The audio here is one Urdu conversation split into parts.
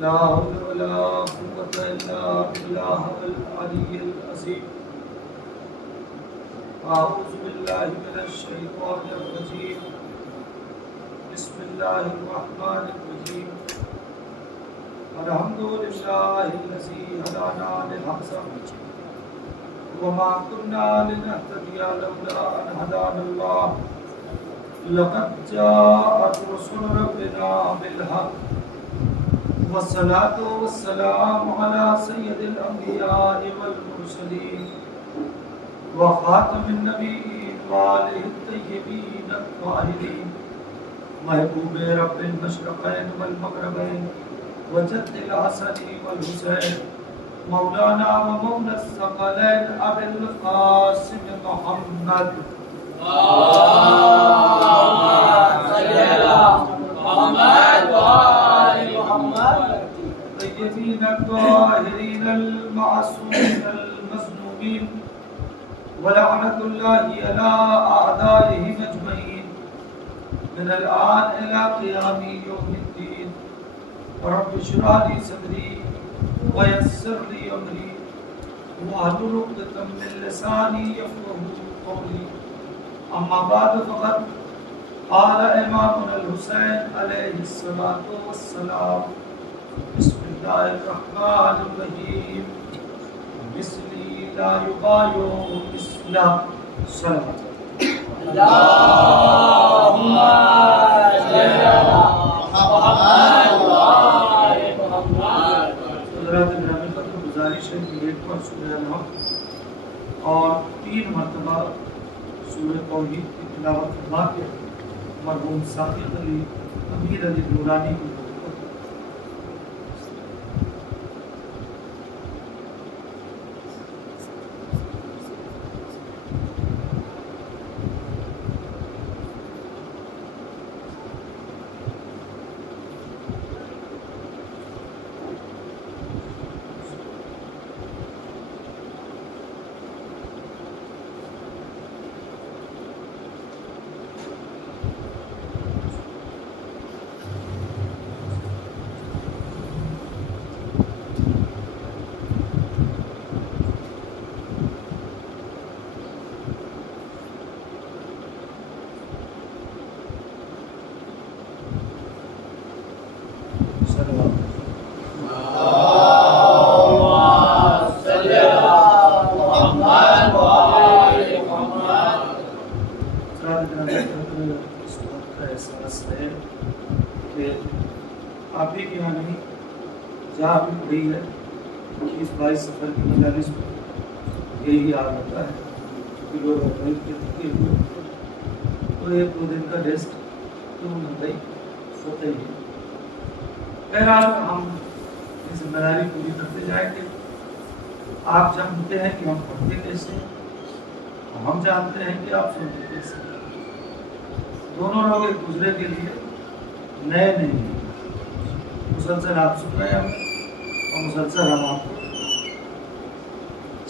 لا حول ولا قوة إلا بالله العلي العظيم أعوذ بالله من الشيطان الرجيم بسم الله الرحمن الرحيم الحمد لله الذي هدانا لهذا وما كنا لنهتدي لولا أن هدانا الله لقد جاءت رسل ربنا بالحق والصلاة والسلام على سيد الأنبياء والمرسلين وخاتم النبيين وآله الطيبين الطاهرين محبوب رب المشرقين والمغربين وجد الحسن والحسين مولانا ومولى الثقلين أبي القاسم محمد اللهم صل على محمد وآل محمد الطيبين الطاهرين المعصومين المظلومين ولعنة الله على أعدائهم أجمعين من الآن إلى قيام يوم الدين رب اشرح لي صدري ويسر لي أمري واحلل عقدة من لساني يفقهوا قولي أما بعد فقد قال إمامنا الحسين عليه الصلاة والسلام بسم الله الرحمن الرحيم مثلي لا يبايع مثله صلوات اللهم صل على محمد وآل محمد حضرات گرامی کا تو گزارش ہے کہ ایک بار سورہ الحمد اور 3 مرتبہ سورہ توحید کی تلاوت فرما کے مرحوم ثاقب علی امیر علی نورانی کو سفر کی مجالس میں یہی حال ہوتا ہے کہ لوگ تو 1-2 دن کا ریسٹ تو ہوتا ہی ہے. بہرحال ہم یہ ذمہ داری پوری کرتے جائیں گے. آپ جانتے ہیں کہ ہم پڑھتے کیسے ہیں، ہم جانتے ہیں کہ آپ سنتے کیسے ہیں. دونوں لوگ ایک دوسرے کے لیے نئے نہیں ہیں. مسلسل آپ سن رہے ہیں ہمیں اور مسلسل ہم آپ کو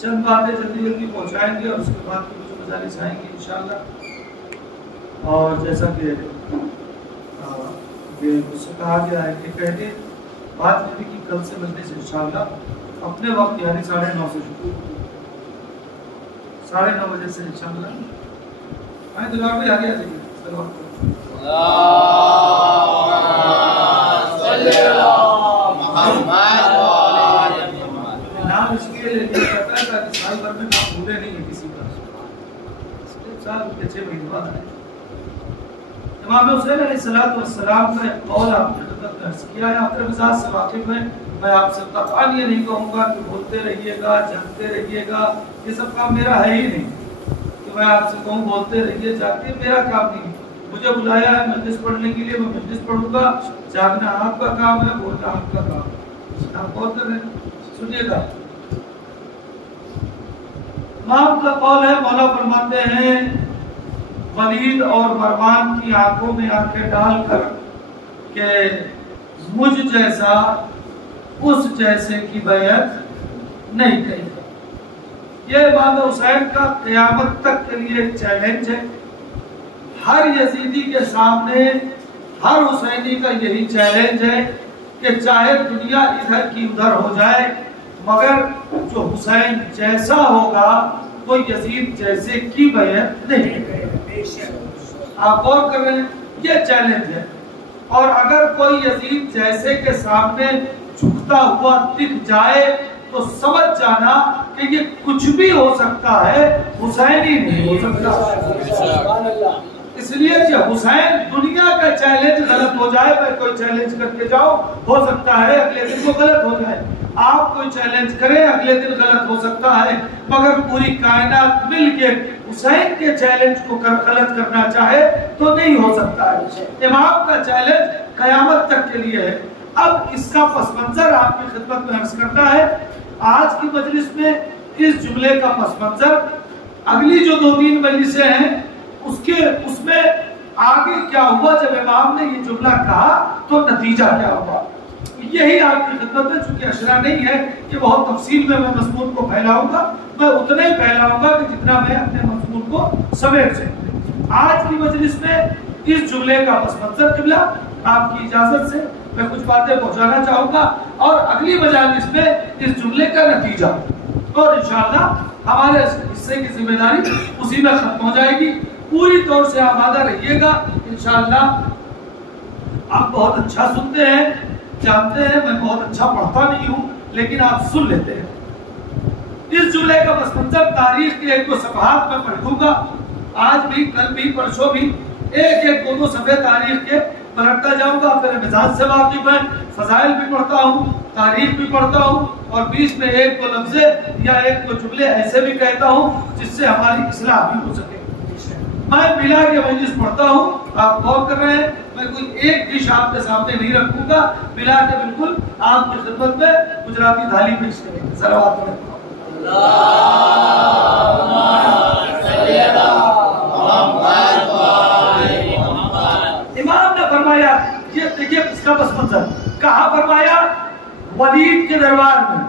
چند باتیں جلدی جلدی پہنچائیں گے اور اس کے بعد کچھ مجالس آئیں گے انشاءاللہ. اور جیسا کہ اس سے کہا گیا ہے کہ کہہ کے بات یہ بھی کہ کل سے مجلس انشاءاللہ اپنے وقت یعنی 9:30 سے شروع 9:30 بجے سے انشاءاللہ آئیں. دلار بھی آگے آ جائیے. اللہم صل علی محمد وآل محمد. نام اس کے لیے کہتا ہے تاکہ سال بھر میں نام بھولے نہیں ہیں کسی کا. سال کے 6 مہینے بعد آئے. امام حسین علیہ السلام کا ایک قول آپ نے درس کیا ہے. آپ کے مزاج سے واقف ہیں. میں آپ سے قطعاً یہ نہیں کہوں گا کہ بولتے رہیے گا جانتے رہیے گا. یہ سب کام میرا ہے ہی نہیں کہ میں آپ سے کہوں بولتے رہیے جاگتے. میرا کام نہیں. مجھے بلایا ہے مجلس پڑھنے کے لیے، میں مجلس پڑھوں گا. جاگنا آپ کا کام ہے، بولنا آپ کا کام ہے. آپ غور کر رہے ہیں. سنیے گا. امام کا قول ہے، مولا فرماتے ہیں ولید اور مروان کی آنکھوں میں آنکھیں ڈال کر کہ مجھ جیسا اس جیسے کی بیعت نہیں کہی. یہ امام حسین کا قیامت تک کے لیے ایک چیلنج ہے. ہر یزیدی کے سامنے، ہر حسینی کا یہی چیلنج ہے کہ کہ چاہے دنیا ادھر کی ادھر ہو جائے مگر جو حسین جیسا ہوگا وہ یزید جیسے کی بیعت نہیں۔ آپ غور کر رہے ہیں، یہ چیلنج ہے۔ اور اگر کوئی یزید جیسے کے سامنے جھکتا ہوا دکھ جائے تو سمجھ جانا کہ یہ کچھ بھی ہو سکتا ہے، حسین ہی نہیں ہو سکتا۔ اس لیے کہ حسین دنیا کا چیلنج غلط ہو جائے، میں کوئی چیلنج کر کے جاؤ، ہو سکتا ہے اگلے دن وہ غلط ہو جائے، آپ کوئی چیلنج کریں اگلے دن غلط ہو سکتا ہے، مگر پوری کائنات مل کے حسین کے چیلنج کو غلط کرنا چاہے تو نہیں ہو سکتا ہے۔ امام کا چیلنج قیامت تک کے لیے ہے۔ اب اس کا پس منظر آپ کی خدمت میں عرض کرنا ہے۔ آج کی مجلس میں اس جملے کا پس منظر، اگلی جو 2-3 مجلسیں ہیں اس میں آگے کیا ہوا جب امام نے یہ جملہ کہا تو نتیجہ کیا ہوا، یہی آپ کی خدمت میں، چونکہ اشرا نہیں ہے کہ بہت تفصیل میں مضمون کو پھیلاؤں گا، میں اتنا ہی پھیلاؤں گا کہ جتنا میں اپنے مضمون کو سمیٹ سکوں۔ آج کی مجلس میں اس جملے کا پس منظر قبلہ آپ کی اجازت سے میں کچھ باتیں پہنچانا چاہوں گا، اور اگلی مجالس میں اس جملے کا نتیجہ، اور انشاءاللہ ہمارے حصے کی ذمہ داری اسی میں ختم ہو جائے گی۔ پوری طور سے آمادہ رہیے گا انشاءاللہ۔ آپ بہت اچھا سنتے ہیں، جانتے ہیں میں بہت اچھا پڑھتا نہیں ہوں، لیکن آپ سن لیتے ہیں۔ اس جملے کا پس منظر تاریخ کے 1-2 صفحات میں پڑھوں گا، آج بھی، کل بھی، پرسوں بھی، 1-2 صفحے تاریخ کے پلٹتا جاؤں گا۔ میرے مزاج سے واقف ہے، فضائل بھی پڑھتا ہوں، تاریخ بھی پڑھتا ہوں، اور بیچ میں 1-2 لفظ یا 1-2 جملے ایسے بھی کہتا ہوں جس سے ہماری اصلاح بھی ہو سکے۔ میں ملا کے مجلس پڑھتا ہوں، آپ غور کر رہے ہیں، میں کوئی ایک ڈش آپ کے سامنے نہیں رکھوں گا، ملا کے بالکل آپ کی خدمت میں گجراتی تھالی پیش کریں گے۔ صلوات پڑھیں۔ امام نے فرمایا، یہ دیکھیے اس کا پس منظر، کہاں فرمایا؟ ولید کے دربار میں۔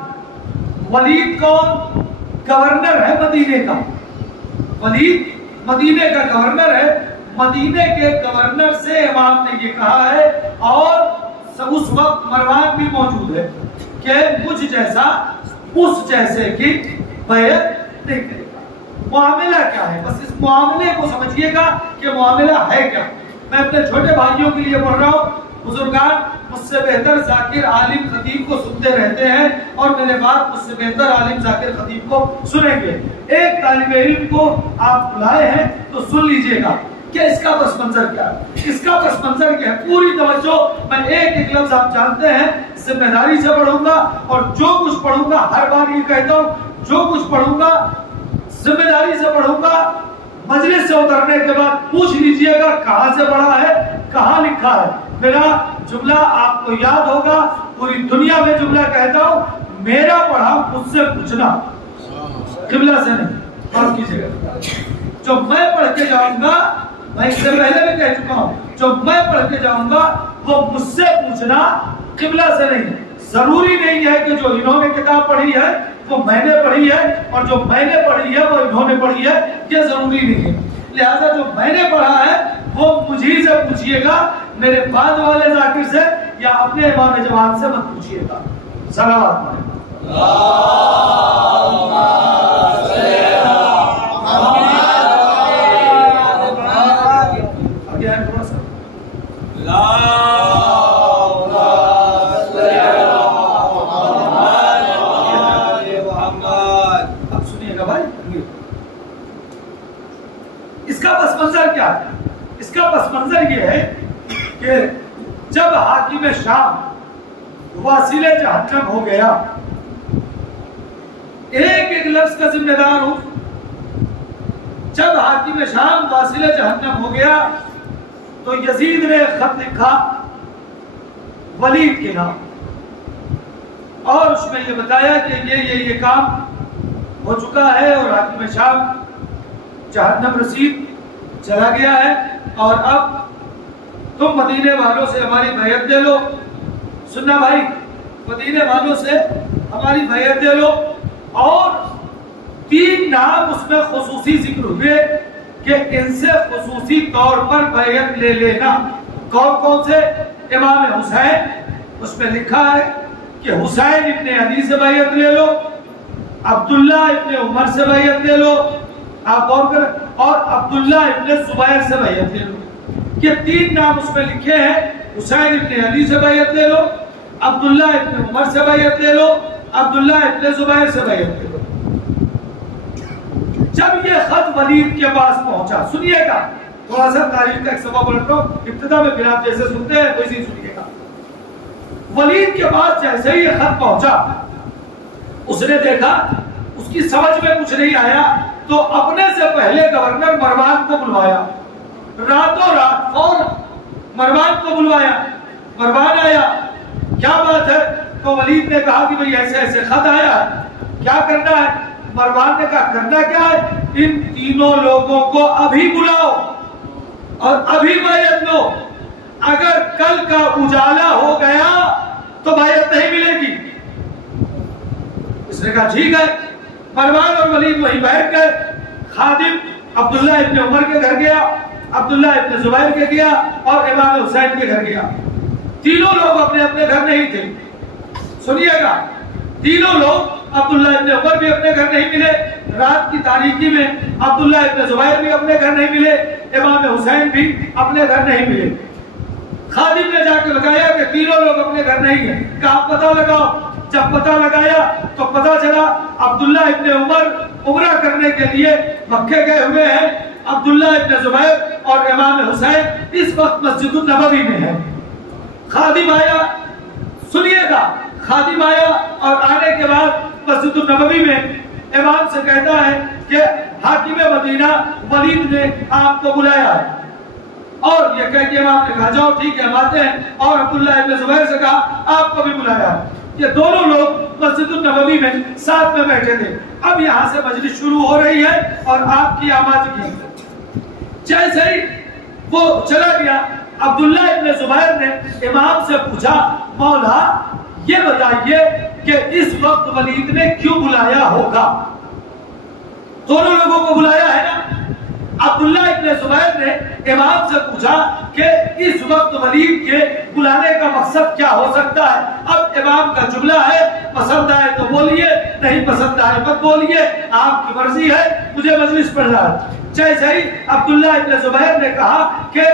ولید کون؟ گورنر ہے مدینے کا۔ ولید مدینے کا گورنر ہے، مدینے کے گورنر سے امام نے یہ کہا ہے، اور اس وقت مروان بھی موجود ہے کہ مجھ جیسا اس جیسے کی بیعت نہیں کرے گا۔ معاملہ کیا ہے؟ بس اس معاملے کو سمجھیے گا کہ معاملہ ہے کیا۔ میں اپنے چھوٹے بھائیوں کے لیے پڑھ رہا ہوں، بزرگان مجھ سے بہتر ذاکر عالم خطیب کو سنتے رہتے ہیں، اور میرے بعد مجھ سے بہتر عالم ذاکر خطیب کو سنیں گے۔ ایک طالب علم کو آپ بلائے ہیں تو سن لیجئے گا کہ اس کا پس منظر کیا ہے۔ اس کا پس منظر کیا ہے، پوری توجہ، میں ایک لفظ آپ جانتے ہیں، ذمہ داری سے پڑھوں گا، اور جو کچھ پڑھوں گا ہر بار یہ کہتا ہوں، جو کچھ پڑھوں گا ذمہ داری سے پڑھوں گا۔ مجلس سے اترنے کے بعد پوچھ لیجئے گا کہاں سے پڑھا ہے، کہاں لکھا ہے۔ میرا جملہ آپ کو یاد ہوگا، پوری دنیا میں جملہ کہتا ہوں، میرا پڑھا مجھ سے پوچھنا، قبلہ سے نہیں۔ اور کسی گا جو میں پڑھ کے جاؤں گا، میں اس سے پہلے بھی کہہ چکا ہوں، جو میں پڑھ کے جاؤں گا وہ مجھ سے پوچھنا، قبلہ سے نہیں۔ ضروری نہیں ہے کہ جو انہوں نے کتاب پڑھی ہے وہ میں نے پڑھی ہے، اور جو میں نے پڑھی ہے وہ انہوں نے پڑھی ہے، یہ ضروری نہیں ہے۔ لہذا جو میں نے پڑھا ہے وہ مجھے سے پوچھئے گا، میرے بعد والے ذاکر سے یا اپنے امام جوان سے مت پوچھئے گا۔ صلوات پڑھیں۔ اس کا پس منظر کیا ہے؟ اس کا پس منظر یہ ہے کہ جب حاکم شام واصل جہنم ہو گیا، ایک لفظ کا ذمہ دار ہوں، جب حاکم شام واصل جہنم ہو گیا تو یزید نے خط لکھا ولید کے نام، اور اس میں یہ بتایا کہ یہ کام ہو چکا ہے، اور حاکم شام جہنم رسید چلا گیا ہے، اور اب تم مدینے والوں سے ہماری بیعت دے لو۔ سننا بھائی، مدینے والوں سے ہماری بیعت دے لو، اور 3 نام اس میں خصوصی ذکر ہوئے کہ ان سے خصوصی طور پر بیعت لے لینا۔ کون کون سے؟ امام حسین، اس میں لکھا ہے کہ حسین ابن علی سے بیعت لے لو، عبداللہ ابن عمر سے بیعت لے لو، آپ غور کریں، اور عبداللہ ابن زبیر سے بیعت لے لو۔ یہ 3 نام اس میں لکھے ہیں، حسین ابن علی سے بیعت لے لو، عبداللہ ابن عمر سے بیعت لے لو، عبداللہ ابن زبیر سے بیعت لے لو۔ جب یہ خط ولید کے پاس پہنچا، سنیے گا تھوڑا سا تاریخ کا ایک سبب بولتا ہوں، ابتدا میں پھر آپ جیسے سنتے ہیں ویسے ہی سنیے گا۔ ولید کے پاس جیسے ہی یہ خط پہنچا، اس نے دیکھا، اس کی سمجھ میں کچھ نہیں آیا، تو اپنے سے پہلے گورنر مروان کو بلوایا، راتوں رات فوراً مروان کو بلوایا۔ مروان آیا، کیا بات ہے؟ تو ولید نے کہا کہ بھئی ایسے ایسے خط آیا ہے، کیا کرنا ہے؟ مروان نے کہا کرنا کیا ہے؟ ان تینوں لوگوں کو ابھی بلاؤ اور ابھی بیعت لو، اگر کل کا اجالا ہو گیا تو بیعت نہیں ملے گی۔ اس نے کہا ٹھیک ہے۔ مروان اور ولید وہیں بیٹھ گئے۔ خادم عبداللہ ابن عمر کے گھر گیا، عبداللہ ابن زبیر کے گیا اور امام حسین کے گھر گیا۔ تینوں لوگ اپنے اپنے گھر نہیں تھے، سنیے گا، تینوں لوگ، عبداللہ ابن عمر بھی اپنے گھر نہیں ملے، رات کی تاریکی میں عبداللہ ابن زبیر بھی اپنے گھر نہیں ملے، امام حسین بھی اپنے گھر نہیں ملے۔ خادم نے جا کے بتایا کہ تینوں لوگ اپنے گھر نہیں ہیں، کہا پتہ لگاؤ۔ جب پتہ لگایا تو پتہ چلا عبداللہ ابن عمر عمرہ کرنے کے لیے مکے گئے ہوئے ہیں، عبداللہ ابن زبیر اور امام حسین اس وقت مسجد النبوی میں ہیں۔ خادم آیا، سنیے گا، خادم آیا اور آنے کے بعد مسجد النبوی میں امام سے کہتا ہے کہ حاکم مدینہ ولید نے آپ کو بلایا ہے، اور یہ کہہ کے امام نے کہا جاؤ ٹھیک ہے ہم آتے ہیں، اور عبداللہ ابن زبیر سے کہا آپ کو بھی بلایا ہے۔ یہ دونوں لوگ مسجد النبوی میں ساتھ میں بیٹھے تھے۔ اب یہاں سے مجلس شروع ہو رہی ہے اور آپ کی آمادگی، جیسے ہی وہ چلا گیا، عبداللہ ابن زبیر نے امام سے پوچھا مولا یہ بتائیے کہ اس وقت ولید نے کیوں بلایا ہوگا؟ دونوں لوگوں کو بلایا ہے نا۔ عبداللہ ابن زبیر نے امام سے پوچھا کہ اس وقت ولید کے بلانے کا مقصد کیا ہو سکتا ہے؟ اب امام کا جملہ ہے پسند آئے تو بولیے، نہیں پسند آئے مت بولیے، آپ کی مرضی ہے، مجھے مجلس پڑھنا ہے۔ جیسے ہی عبداللہ ابن زبیر نے کہا کہ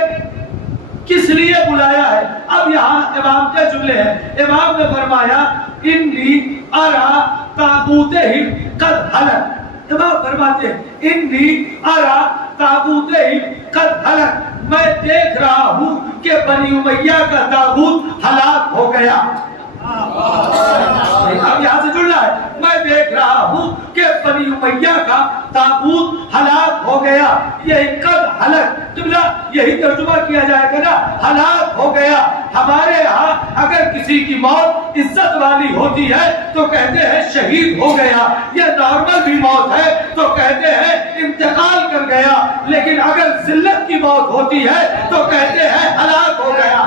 کس لیے بلایا ہے، اب یہاں امام کے جملے ہیں۔ امام نے فرمایا انی ارا تابوتہم قد حلت، امام فرماتے ہیں انی ارا تابوتہم قد حلت، میں دیکھ رہا ہوں کہ بنی امیہ کا تابوت ہلاک ہو گیا۔ اب یہاں سے جڑنا ہے، میں دیکھ رہا ہوں کہ بنی امیہ کا تابوت ہلاک ہو گیا۔ یہی قد حلق، یہی ترجمہ کیا جائے گا نا، ہلاک ہو گیا۔ ہمارے ہاں اگر کسی کی موت عزت والی ہوتی ہے تو کہتے ہیں شہید ہو گیا، یہ نارمل بھی موت ہے تو کہتے ہیں انتقال کر گیا، لیکن اگر ذلت کی موت ہوتی ہے تو کہتے ہیں ہلاک ہو گیا۔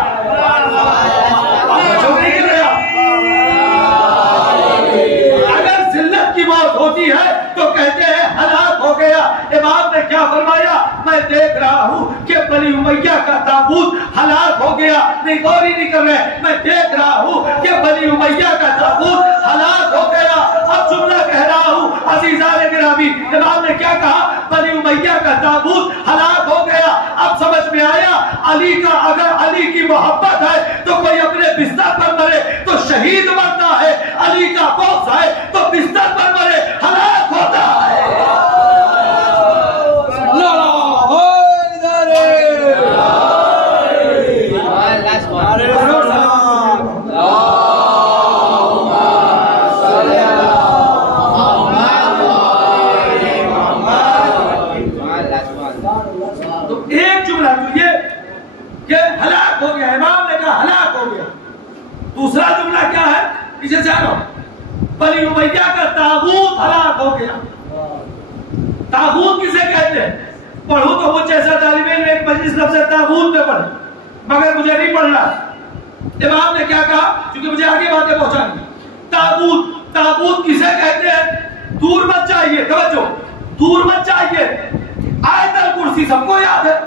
اگر ذلت کی موت ہوتی ہے تو کہتے ہیں ہلاک ہو گیا۔ امام نے کیا فرمایا؟ میں دیکھ رہا ہوں کہ بنی امیہ کا تابوت ہلاک ہو گیا۔ نہیں غور ہی نہیں کر رہے، میں دیکھ رہا ہوں کہ بنی امیہ کا تابوت ہلاک ہو گیا۔ اب جملہ کہہ رہا ہوں عزیزان گرامی، امام نے کیا کہا؟ بنی امیہ کا تابوت ہلاک ہو گیا۔ اب سمجھ میں آیا علی کا، اگر علی کی محبت ہے تو کوئی اپنے بستر پر مرے تو شہید مرتا ہے، علی کا بغض ہے تو بستر پر مرے ہلاک ہوتا ہے۔ تو ایک جملہ تو یہ کہ ہلاک ہو گیا، امام نے کہا ہلاک ہو گیا۔ دوسرا جملہ کیا ہے؟ پیچھے سے آنا، بنی امیہ کا تاغوت ہلاک ہو گیا۔ تاغوت کسے کہتے ہیں؟ پڑھوں تو مجھ جیسا طالب علم ایک مجلس لفظ تاغوت میں پڑھے، مگر مجھے نہیں پڑھنا۔ امام نے کیا کہا؟ کیونکہ مجھے آگے باتیں پہنچانی۔ تاغوت، تاغوت کسے کہتے ہیں؟ دور مت جائیے، توجہ، دور مت جائیے۔ آیت الکرسی سب کو یاد ہے،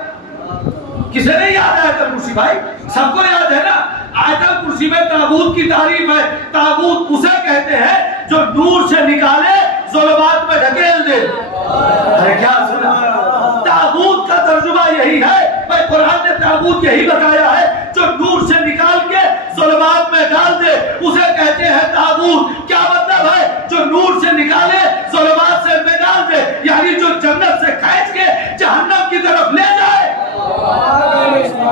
کسے نہیں یاد ہے آیت الکرسی؟ بھائی سب کو یاد ہے نا، آیت الکرسی اسی میں تاغوت کی تعریف ہے. تاغوت اسے کہتے ہیں جو نور سے نکالے ظلمات میں ڈھکیل دے. کیا سنا؟ تاغوت کا ترجمہ یہی ہے. بھائی قرآن نے تاغوت یہی بتایا ہے جو نور سے نکال کے ظلمات میں ڈال دے اسے کہتے ہیں تاغوت. کیا مطلب ہے؟ جو نور سے نکالے ظلمات سے میں ڈال دے، یعنی جو جنت سے کھینچ کے جہنم کی طرف لے جائے.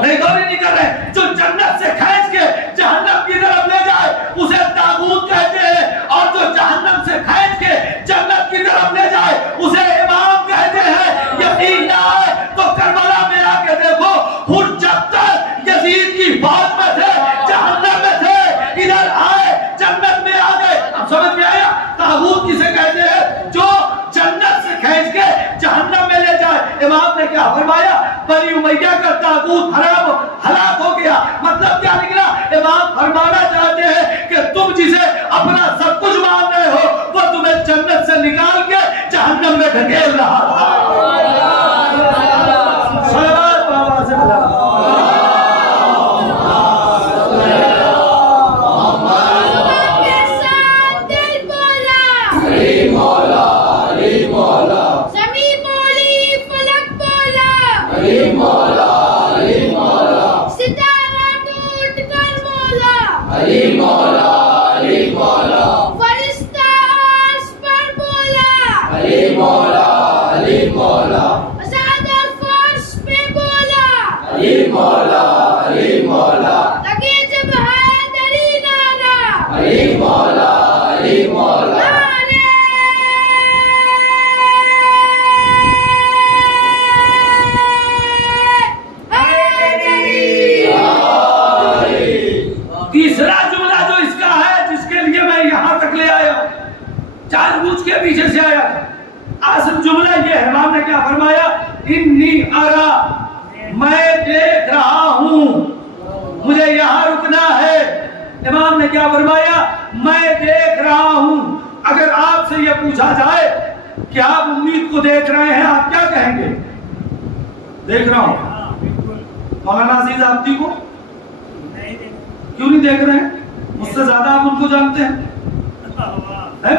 نہیں غوری نہیں کر رہے. جو جنت سے کھینچ کے جہنم کی طرف لے جائے اسے تاغوت کہتے ہیں، اور جو جہنم سے کھینچ کے جنت کی طرف لے جائے اسے امام کہتے ہیں. یقین نہ آئے تو کربلا میں آ کے دیکھو، خود جب تک یزید کی فوج میں تھے جہنم میں تھے، ادھر آئے جنت میں آ گئے. اب سمجھ میں آیا؟ تاغوت کسے کہتے ہیں؟ جو جنت سے کھینچ کے جہنم میں لے جائے. امام نے کیا فرمایا؟ بنی امیہ کا تاغوت ہلاک ہو گیا. مطلب کیا نکلا؟ امام فرمانا چاہتے ہیں کہ تم جسے اپنا سب کچھ مان رہے ہو وہ تمہیں جنت سے نکال کے جہنم میں ڈھکیل رہا تھا. صلوات بابا سے بلا. تیسرا جملہ جو اس کا ہے جس کے لیے میں یہاں تک لے آیا جان بوجھ کے پیچھے سے آیا، اصل جملہ یہ ہے. امام نے کیا فرمایا؟ انی ارا، میں دیکھ رہا ہوں، مجھے یہاں رکنا ہے. امام نے کیا فرمایا؟ میں دیکھ رہا ہوں. اگر آپ سے یہ پوچھا جائے کہ آپ امید کو دیکھ رہے ہیں آپ کیا کہیں گے؟ دیکھ رہا ہوں. مولانا عزیز آبدی کو کیوں نہیں دیکھ رہے ہیں؟ مجھ سے زیادہ آپ ان کو جانتے ہیں.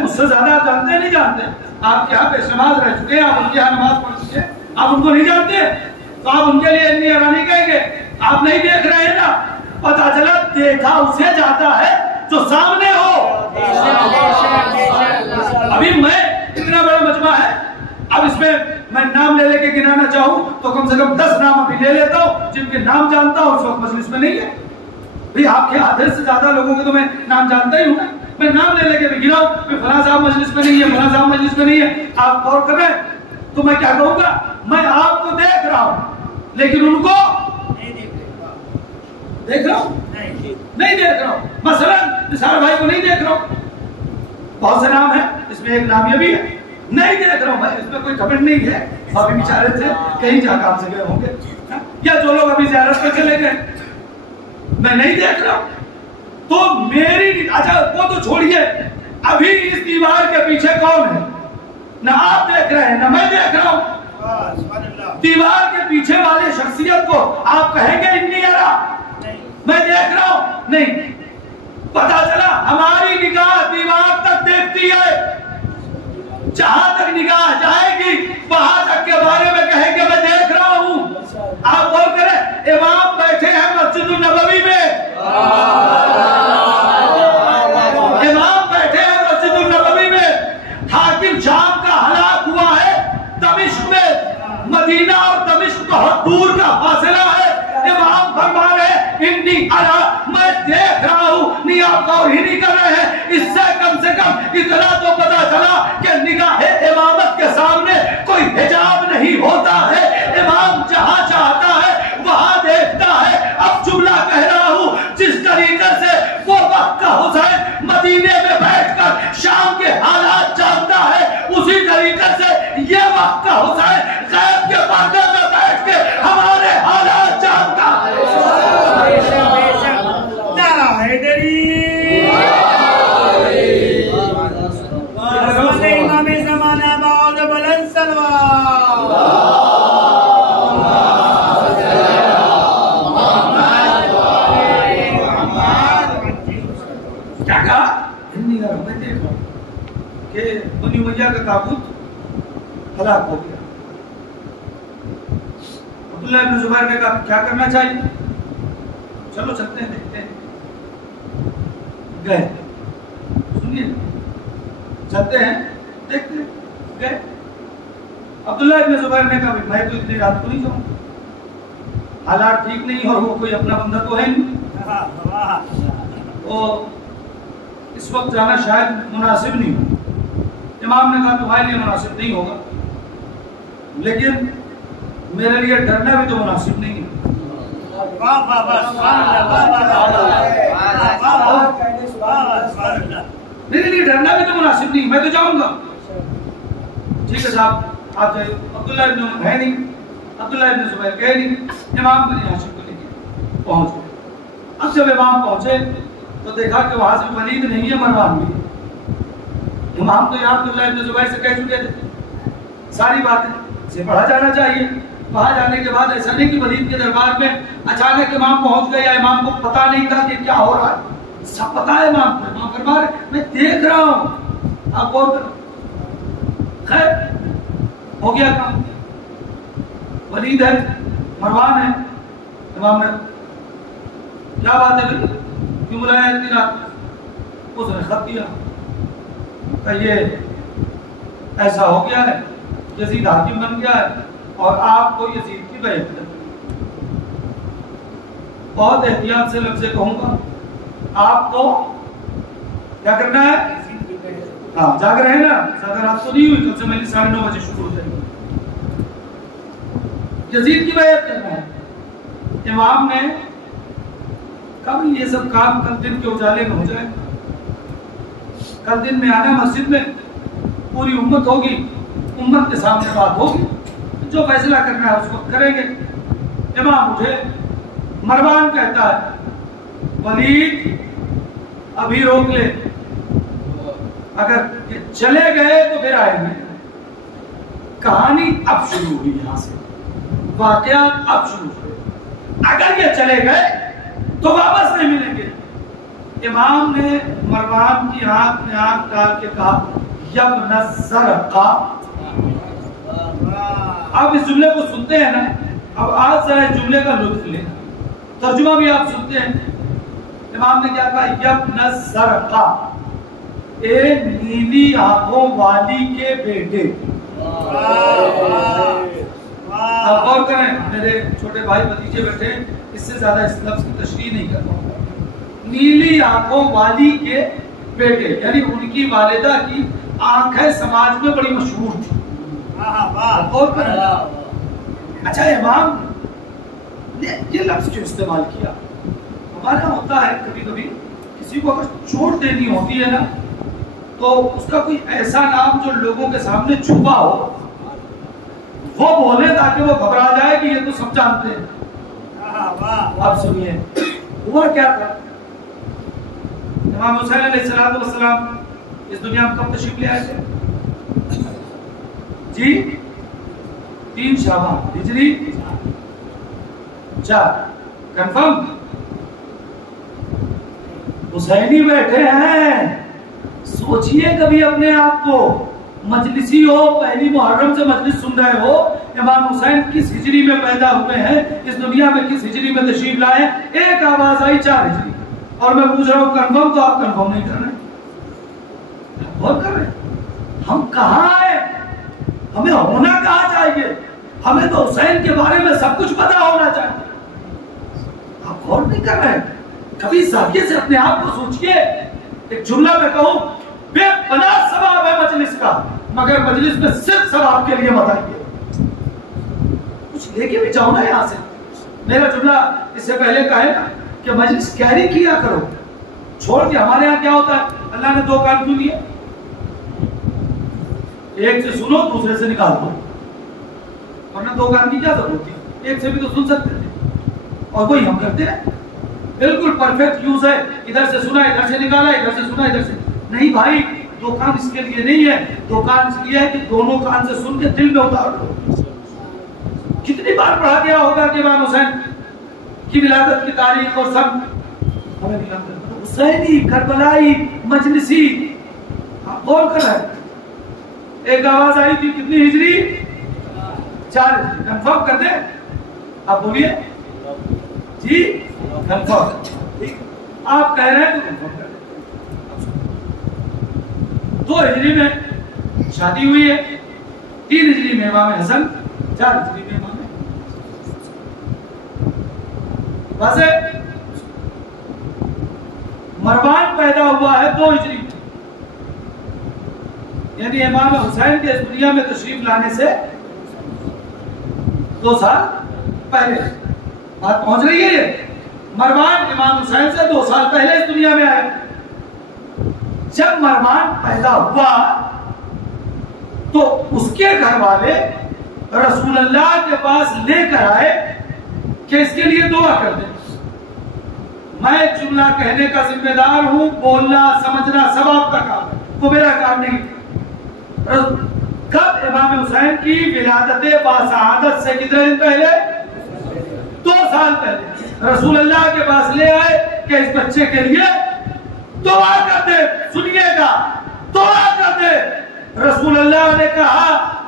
مجھ سے زیادہ آپ جانتے ہیں نہیں جانتے؟ آپ کے یہاں پیش نماز رہ چکے ہیں، آپ ان کے یہاں نماز پڑھ چکے ہیں، آپ ان کو نہیں جانتے تو آپ ان کے لیے اتنی حیرانی کہیں گے. آپ نہیں دیکھ رہے ہیں نا، پتہ چلا دیکھا اسے جاتا ہے جو سامنے ہو. ابھی میں اتنا بڑا مجمع ہے، اب اس میں نام لے کے گنانا چاہوں تو کم سے کم 10 نام ابھی لے لیتا ہوں جن کے نام جانتا ہوں، اس وقت مجلس میں نہیں ہے. آپ کے آدھے سے زیادہ لوگوں کے تو میں نام جانتا ہی ہوں. میں نام لے کے بھی گناؤں کہ فلاں صاحب مجلس میں نہیں ہے، فلاں صاحب مجلس میں نہیں ہے. آپ غور کر رہے ہیں تو میں کیا کہوں گا؟ میں آپ کو دیکھ رہا ہوں لیکن ان کو دیکھ رہا ہوں نہیں دیکھ رہا ہوں. مثلا نثار بھائی کو نہیں دیکھ رہا ہوں. بہت سے نام ہیں، اس میں ایک نام یہ بھی ہے نہیں دیکھ رہا ہوں. بھائی اس میں کوئی کمنٹ نہیں ہے، ابھی بیچارے تھے کہیں جا کام سے گئے ہوں گے، یا جو لوگ ابھی زیارت پہ چلے گئے میں نہیں دیکھ رہا ہوں. تو میری اچھا وہ تو چھوڑیے، ابھی اس دیوار کے پیچھے کون ہے؟ نہ آپ دیکھ رہے ہیں نہ میں دیکھ رہا ہوں. دیوار کے پیچھے والے شخصیت کو آپ کہیں گے انی ارا، میں دیکھ رہا ہوں؟ نہیں. پتا چلا ہماری نگاہ دیوار تک دیکھتی ہے، جہاں تک نگاہ جائے گی وہاں تک کے بارے میں کہیں گے میں دیکھ رہا ہوں. آپ غور کریں، امام بیٹھے ہیں مسجد النبوی میں، امام بیٹھے ہیں مسجد النبوی میں، حاکم شام کا ہلاک ہوا ہے دمشق میں. مدینہ اور دمشق بہت دور کا فاصلہ ہے. امام فرما رہے انی ارا، میں دیکھ رہا ہوں. نہیں آپ غور ہی نہیں کر رہے ہیں. اس سے کم اتنا تو پتا چلا کہ نگاہ امامت کے سامنے کوئی حجاب نہیں ہوتا ہے. امام جہاں چاہتا ہے وہاں دیکھتا ہے. اب جملہ کہہ رہا ہوں، جس طریقے سے وہ وقت کا حسین مدینے میں بیٹھ کر شام کے حالات جانتا ہے، اسی طریقے سے یہ وقت کا حسین غیب کے پردے میں بیٹھ کے ہمارے حالات جانتا ہے. امام زمانہ بعد بلند سلوات. کیا کہا؟ انی ارا، میں دیکھ رہا ہوں کہ بنی امیہ کا تابوت ہلاک ہو گیا۔ عبداللہ ابن زبیر نے کہا کیا کرنا چاہیے؟ چلو چلتے ہیں دیکھتے ہیں۔ گئے، سنیے چلتے ہیں دیکھتے ہیں، گئے۔ عبداللہ ابن زبیر نے کہا میں تو اتنی رات کو نہیں جاؤں، حالات ٹھیک نہیں اور وہ کوئی اپنا بندہ تو ہے نہیں، تو اس وقت جانا شاید مناسب نہیں ہو۔ امام نے کہا تمہارے لیے مناسب نہیں ہوگا، لیکن میرے لیے ڈرنا بھی تو مناسب نہیں ہے۔ میرے لیے ڈرنا بھی تو مناسب نہیں، میں تو جاؤں گا۔ ٹھیک ہے صاحب آپ جائیے۔ عبداللہ ابن ہے نہیں، عبداللہ ابن زبیر گئے نہیں، امام بنی ہاشم کو لے کے پہنچ گئے۔ اب جب امام پہنچے تو دیکھا کہ وہاں سے ولید نہیں ہے، مروان بھی ہے۔ امام تو یہاں عبداللہ ابن زبیر سے کہہ چکے تھے ساری باتیں، اسے پڑھا جانا چاہیے۔ وہاں جانے کے بعد ایسا نہیں کہ ولید کے دربار میں اچانک امام پہنچ گئے یا امام کو پتا نہیں تھا کہ کیا ہو رہا ہے، سب پتا ہے امام کو۔ امام فرما رہے میں دیکھ رہا ہوں، آپ غور کریں۔ خیر ہو گیا کام، ولید ہے، مروان ہے۔ امام نے کیا بات ہے بھائی کیوں بلایا اتنی رات؟ اس نے خط دیا کہ یہ ایسا ہو گیا ہے، یزید حاکم بن گیا ہے اور آپ کو یزید کی بیعت کرنی ہے۔ بہت احتیاط سے لفظ کہوں گا، آپ کو کیا کرنا ہے؟ ہاں جاگ رہے ہیں نا، زیادہ رات تو نہیں ہوئی، کل سے میں 9:30 بجے شروع ہو جائے گا۔ یزید کی بیعت کرنا ہے۔ امام نے کب یہ سب کام کل دن کے اجالے میں ہو جائے، کل دن میں آنا مسجد میں، پوری امت ہوگی، امت کے سامنے بات ہوگی، جو فیصلہ کرنا ہے اس وقت کریں گے۔ امام اٹھے، مروان کہتا ہے ولید ابھی روک لے، اگر یہ چلے گئے تو پھر آئیں گے۔ کہانی اب شروع ہوئی، یہاں سے واقعات اب شروع ہوئے۔ اگر یہ چلے گئے تو واپس نہیں ملیں گے۔ امام نے مروان کی آنکھ میں آنکھ ڈال کے کہا یبن الزرقاء۔ آپ اس جملے کو سنتے ہیں نا، اب آج ذرا اس جملے کا لطف لیں، ترجمہ بھی آپ سنتے ہیں۔ امام نے کیا کہا یبن الزرقاء، اے نیلی آنکھوں والی کے بیٹے۔ آپ غور کریں، میرے چھوٹے بھائی بھتیجے بیٹھے، اس سے زیادہ اس لفظ کی تشریح نہیں کرتا ہوں۔ نیلی آنکھوں والی کے بیٹے، یعنی ان کی والدہ کی آنکھیں سماج میں بڑی مشہور تھی۔ غور کریں، اچھا امام نے یہ لفظ کیوں استعمال کیا؟ ہمارا ہوتا ہے کبھی کبھی کسی کو اگر چوٹ دینی ہوتی ہے نا، تو اس کا کوئی ایسا نام جو لوگوں کے سامنے چھپا ہو وہ بولے تاکہ وہ گھبرا جائے کہ یہ تو سب جانتے ہیں۔ آپ سنیے ہوا کیا تھا۔ امام حسین علیہ السلام اس دنیا میں کب تشریف لے آئے تھے؟ جی 3 شعبان ہجری 4، کنفرم؟ حسینی بیٹھے ہیں، سوچئے کبھی اپنے آپ کو مجلسی ہو، پہلی محرم سے مجلس سن رہے ہو، امام حسین کس ہجری میں پیدا ہوئے ہیں، اس دنیا میں کس ہجری میں تشریف لائے، ایک آواز آئی 4 ہجری، اور میں پوچھ رہا ہوں کنفرم، تو آپ کنفرم نہیں کر رہے، غور کر رہے ہیں ہم کہاں آئے، ہمیں ہونا کہاں چاہیے، ہمیں تو حسین کے بارے میں سب کچھ پتا ہونا چاہیے۔ آپ غور نہیں کر رہے، کبھی زاویے سے اپنے آپ کو سوچئے۔ ایک جملہ میں کہوں، بے پناہ ثواب ہے مجلس کا، مگر مجلس میں صرف ثواب کے لیے مت آئیے، کچھ لے کے بھی جاؤ نا یہاں سے۔ میرا جملہ اس سے پہلے کا ہے نا کہ مجلس کیری کیا کرو، چھوڑ کے ہمارے ہاں کیا ہوتا ہے، اللہ نے 2 کان کیوں دیے، ایک سے سنو دوسرے سے نکال دو، ورنہ 2 کان کی کیا ضرورت تھی، ایک سے بھی تو سن سکتے تھے، اور وہی ہم کرتے ہیں، بالکل پرفیکٹ یوز ہے، ادھر سے سنا ادھر سے نکالا، ادھر سے سنا ادھر سے نہیں۔ بھائی 2 کان اس کے لیے نہیں ہے، 2 کان اس لیے ہے کہ دونوں کان سے سن کے دل میں اتار دو۔ کتنی بار پڑھا گیا ہوگا کہ امام حسین کی ولادت کی تاریخ اور سب ہمیں نہیں حسینی کربلائی مجلسی کون کر رہا ہے؟ ایک آواز آئی تھی کتنی ہجری؟ 4 ہجری. کنفرم کر دیں آپ بولیے جی کنفرم. آپ کہہ رہے ہیں تو کنفرم کر دیں. 2 ہجری میں شادی ہوئی ہے, 3 ہجری میں امام حسن, 4 ہجری میں امام واضح. مروان پیدا ہوا ہے 2 ہجری میں, یعنی امام حسین کے اس دنیا میں تشریف لانے سے 2 سال پہلے. بات پہنچ رہی ہے یہ؟ مروان امام حسین سے 2 سال پہلے اس دنیا میں آئے. جب مروان پیدا ہوا تو اس کے گھر والے رسول اللہ کے پاس لے کر آئے کہ اس کے لیے دعا کر دیں. میں جملہ کہنے کا ذمہ دار ہوں, بولنا سمجھنا سب آپ کا کام ہے, وہ میرا کام نہیں. کب؟ امام حسین کی ولادت باسعادت سے کتنے دن پہلے؟ 2 سال پہلے رسول اللہ کے پاس لے آئے کہ اس بچے کے لیے دعا کر دے. سنیے گا, دعا کر دے. رسول اللہ نے کہا,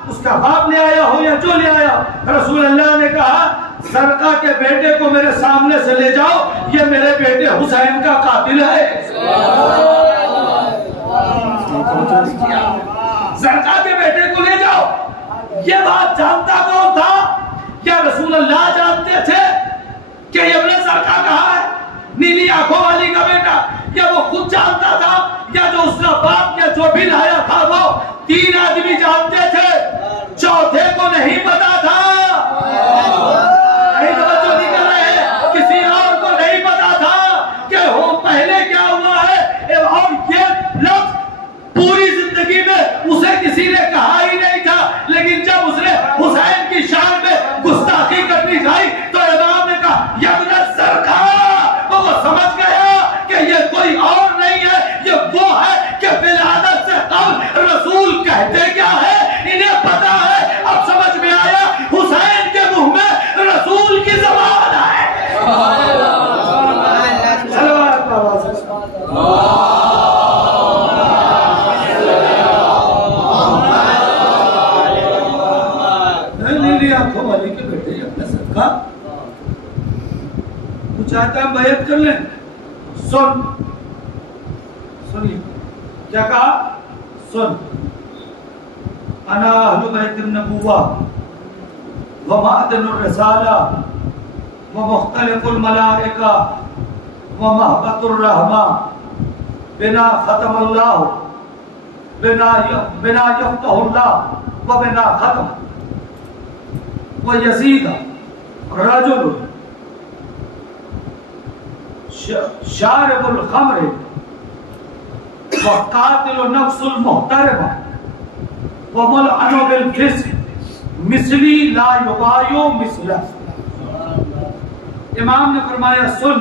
اس کا باپ لے آیا ہو یا جو لے آیا, رسول اللہ نے کہا زرقہ کے بیٹے کو میرے سامنے سے لے جاؤ, یہ میرے بیٹے حسین کا قاتل ہے. زرقہ کے بیٹے کو لے جاؤ. یہ بات جانتا کون تھا؟ کیا رسول اللہ جانتے تھے کہ یہ ابن زرقہ کہاں ہے؟ نیلی آنکھوں والی کا بیٹا, یا وہ خود جانتا تھا یا جو اس کا باپ یا جو بھی لایا تھا وہ؟ 3 آدمی جانتے تھے, چوتھے کو نہیں پتا تھا. نہیں توجہ نہیں کر رہے ہیں, کسی اور کو نہیں پتا تھا کہ وہ پہلے کیا ہوا ہے. اور یہ لفظ پوری زندگی میں اسے کسی نے کہا ہی نہیں تھا, لیکن جب اس نے حسین کی شان میں گستاخی کرنی چاہی تو امام نے کہا یا ابن زرقہ. وہ سمجھ گیا کہ یہ کوئی اور نہیں ہے, یہ وہ ہے کہ ولادت سے قبل رسول کہتے کیا ہے انہیں پتا ہے. اب سمجھ میں آیا حسین کے منہ میں رسول کی زبان ہے. آنکھوں والی کے بیٹے اپنا صدقہ تو چاہتا ہے بیعت کر لیں. سنیے کیا کہا, سن. انا اہل بیت النبوہ ومعدن الرسالہ ومختلف الملائکہ ومحبت الرحمہ بنا ختم اللہ بنا یفتح اللہ وبنا ختم وَيَزِيدَ رَجُلٌ شَارِبُ الْخَمْرِ وَقَاتِلُ نَفْسُ الْمُحْتَرِمَ وَمُلْعَنُ بِالْفِسْقِ مِثْلِي لَا يُبَايُ مِثْلَهُ. امام نے فرمایا سن,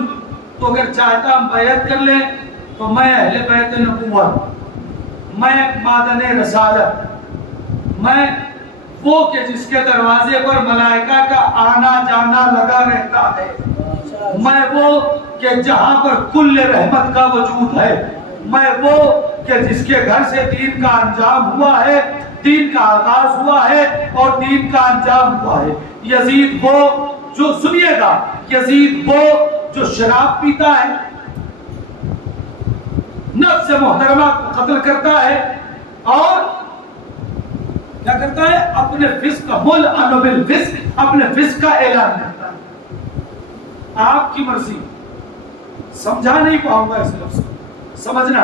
تو اگر چاہتا ہم بیعت کر لیں تو میں اہل بیت نبوت, میں معدن رسالت, میں وہ کہ جس کے دروازے پر ملائکہ کا آنا جانا لگا رہتا ہے, میں وہ کہ جہاں پر کل رحمت کا وجود ہے, میں وہ کہ جس کے گھر سے دین کا انجام ہوا ہے, دین کا آغاز ہوا ہے اور دین کا انجام ہوا ہے. یزید وہ جو, سنیے گا, یزید وہ جو شراب پیتا ہے, نفس محترمہ کو قتل کرتا ہے اور کیا کرتا ہے, اپنے فسق کا ملعن بالفسق, اپنے فسق کا اعلان کرتا ہے. آپ کی مرضی, سمجھا نہیں پاؤں گا اس لفظ کو, سمجھنا.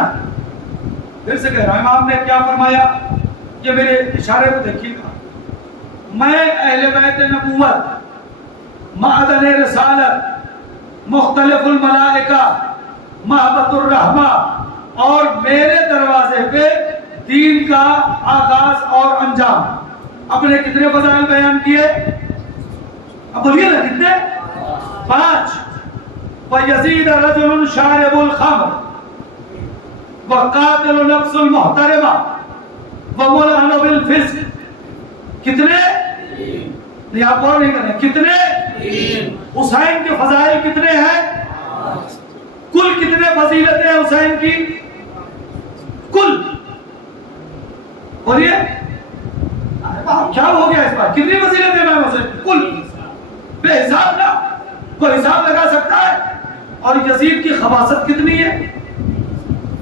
پھر سے کہہ رہا ہوں, امام نے کیا فرمایا, یہ میرے اشارے کو دیکھیے گا. میں اہل بیت نبوت, معدن رسالت, مختلف الملائکہ, محبت الرحمہ, اور میرے دروازے پہ دین کا آغاز اور انجام. اپنے کتنے فضائل بیان کیے؟ اب بولیے نا کتنے؟ 5. وَيَزِيدَ رَجُلٌ شَارِبُ الْخَمْرِ وَقَاتِلُ نَفْسُ الْمُحْتَرِمَةِ وَمُلْعَنُ بِالْفِسْقِ. کتنے؟ نہیں آپ اور نہیں کریں, کتنے؟ حسین کے فضائل کتنے ہیں؟ کل کتنے فضیلتیں حسین کی کل بولیے کیا ہو گیا اس بار کتنی فضیلتیں امام حسین کل بے حساب نہ کوئی حساب لگا سکتا ہے اور یزید کی خباثت کتنی ہے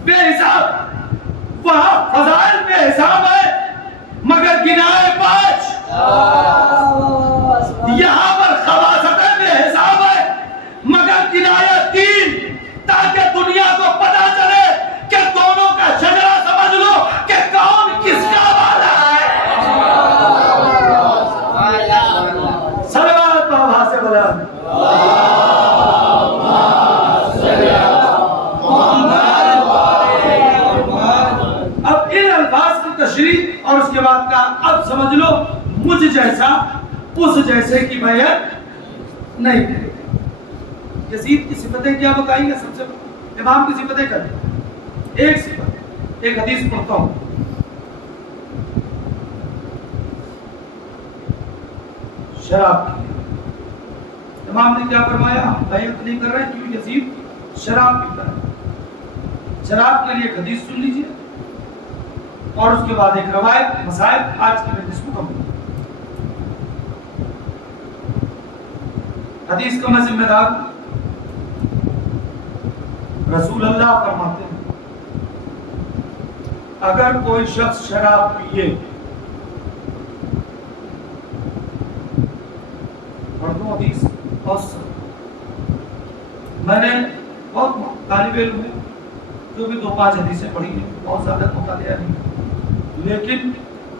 بے حساب وہاں فضائل بے حساب ہے مگر گنائے 5 یہاں پر خباثتیں بے حساب ہے مگر گنائے 3 تاکہ دنیا کو پتا چلے کہ دونوں کا شجرہ سمجھ لو کہ کون کس کا والا ہے صلوات بابا سے بلند اب ان الفاظ کی تشریح اور اس کے بعد کا اب سمجھ لو مجھ جیسا اس جیسے کی بیعت نہیں کرے گا یزید کی صفتیں کیا بتائیں گے سب سے امام کی صفتیں کریں ایک صفت ایک حدیث پڑھتا ہوں شراب کی امام نے کیا فرمایا بیعت نہیں کر رہے کیوں یزید شراب پیتا ہے شراب کے لیے ایک حدیث سن لیجئے اور اس کے بعد ایک روایت مسائل آج کی مجلس کو کم حدیث کا میں ذمہ دار رسول اللہ فرماتے ہیں اگر کوئی شخص شراب پیے پڑھ دوں حدیث میں نے بہت طالب علم ہوں جو بھی 2-5 حدیثیں پڑھی ہیں بہت زیادہ مطالعہ نہیں لیکن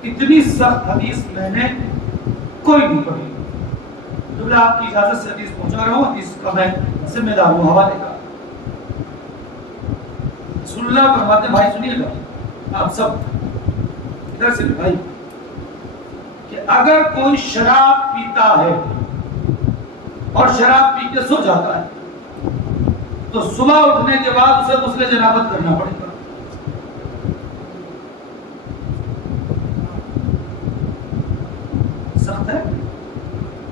اتنی سخت حدیث میں نے کوئی نہیں پڑھی جو میں آپ کی اجازت سے حدیث پہنچا رہا ہوں حدیث کا میں ذمہ دار ہوں حوالے کا رسول اللہ فرماتے ہیں بھائی سنیے گا آپ سب ادھر سے بھائی کہ اگر کوئی شراب پیتا ہے اور شراب پی کے سو جاتا ہے تو صبح اٹھنے کے بعد اسے غسل جنابت کرنا پڑے گا سخت ہے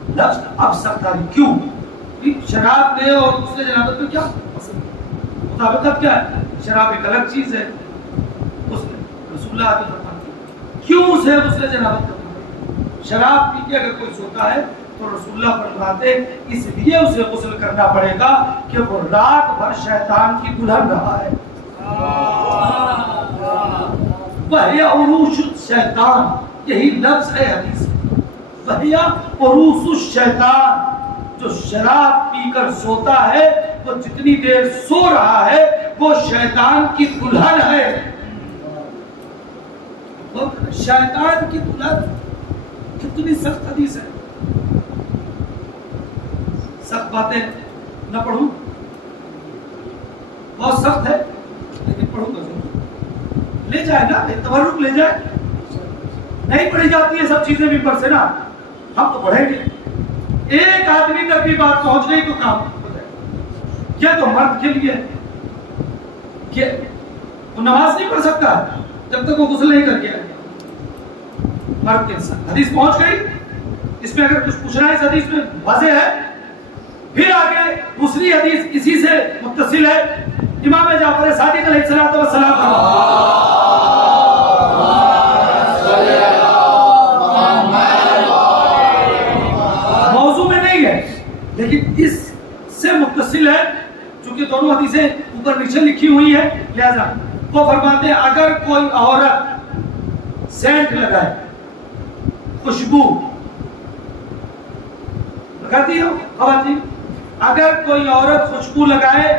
لفظ اب سخت ہے کیوں شراب میں اور غسل جنابت میں کیا مطابقت کیا ہے شراب ایک الگ چیز ہے رسول اللہ کے فرماتے ہیں کیوں اسے غسل جنابت کرنا پڑے شراب پی کے اگر کوئی سوتا ہے تو رسول اللہ فرماتے اس لیے اسے غسل کرنا پڑے گا کہ وہ رات بھر شیطان کی دلہن رہا ہے وَهِيَ عُرُوشُ الشَّيْطَانِ یہی لفظ ہے حدیث وَهِيَ عُرُوشُ الشَّيْطَانِ جو شراب پی کر سوتا ہے وہ جتنی دیر سو رہا ہے وہ شیطان کی دلہن ہے شیطان کی دلہن کتنی سخت حدیث ہے سخت باتیں نہ پڑھوں بہت سخت ہے لیکن پڑھوں گا ضرور لے جائے نا تبرک لے جائے نہیں پڑھی جاتی ہے سب چیزیں بھی پر سے نا ہم تو پڑھیں گے ایک آدمی تک بھی بات پہنچ گئی تو کام ہو جائے کیا تو مرد کے لیے کہ وہ نماز نہیں پڑھ سکتا جب تک وہ غسل نہیں کر کے مرد کے انسان حدیث پہنچ گئی اس میں اگر کچھ پوچھنا ہے اس حدیث میں واضح ہے پھر آگے دوسری حدیث اسی سے متصل ہے امام جعفر صادق علیہ السلام موضوع میں نہیں ہے لیکن اس سے متصل ہے چونکہ دونوں حدیثیں اوپر نیچے لکھی ہوئی ہیں لہذا وہ فرماتے ہیں اگر کوئی عورت سینٹ لگائے خوشبو لگاتی ہو خواتین اگر کوئی عورت خوشبو لگائے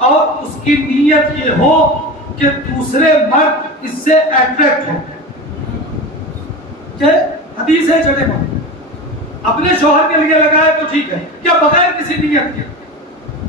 اور اس کی نیت یہ ہو کہ دوسرے مرد اس سے اٹریکٹ ہو کہ حدیث ہے جگہ میں اپنے شوہر کے لیے لگائے تو ٹھیک ہے کیا بغیر کسی نیت کے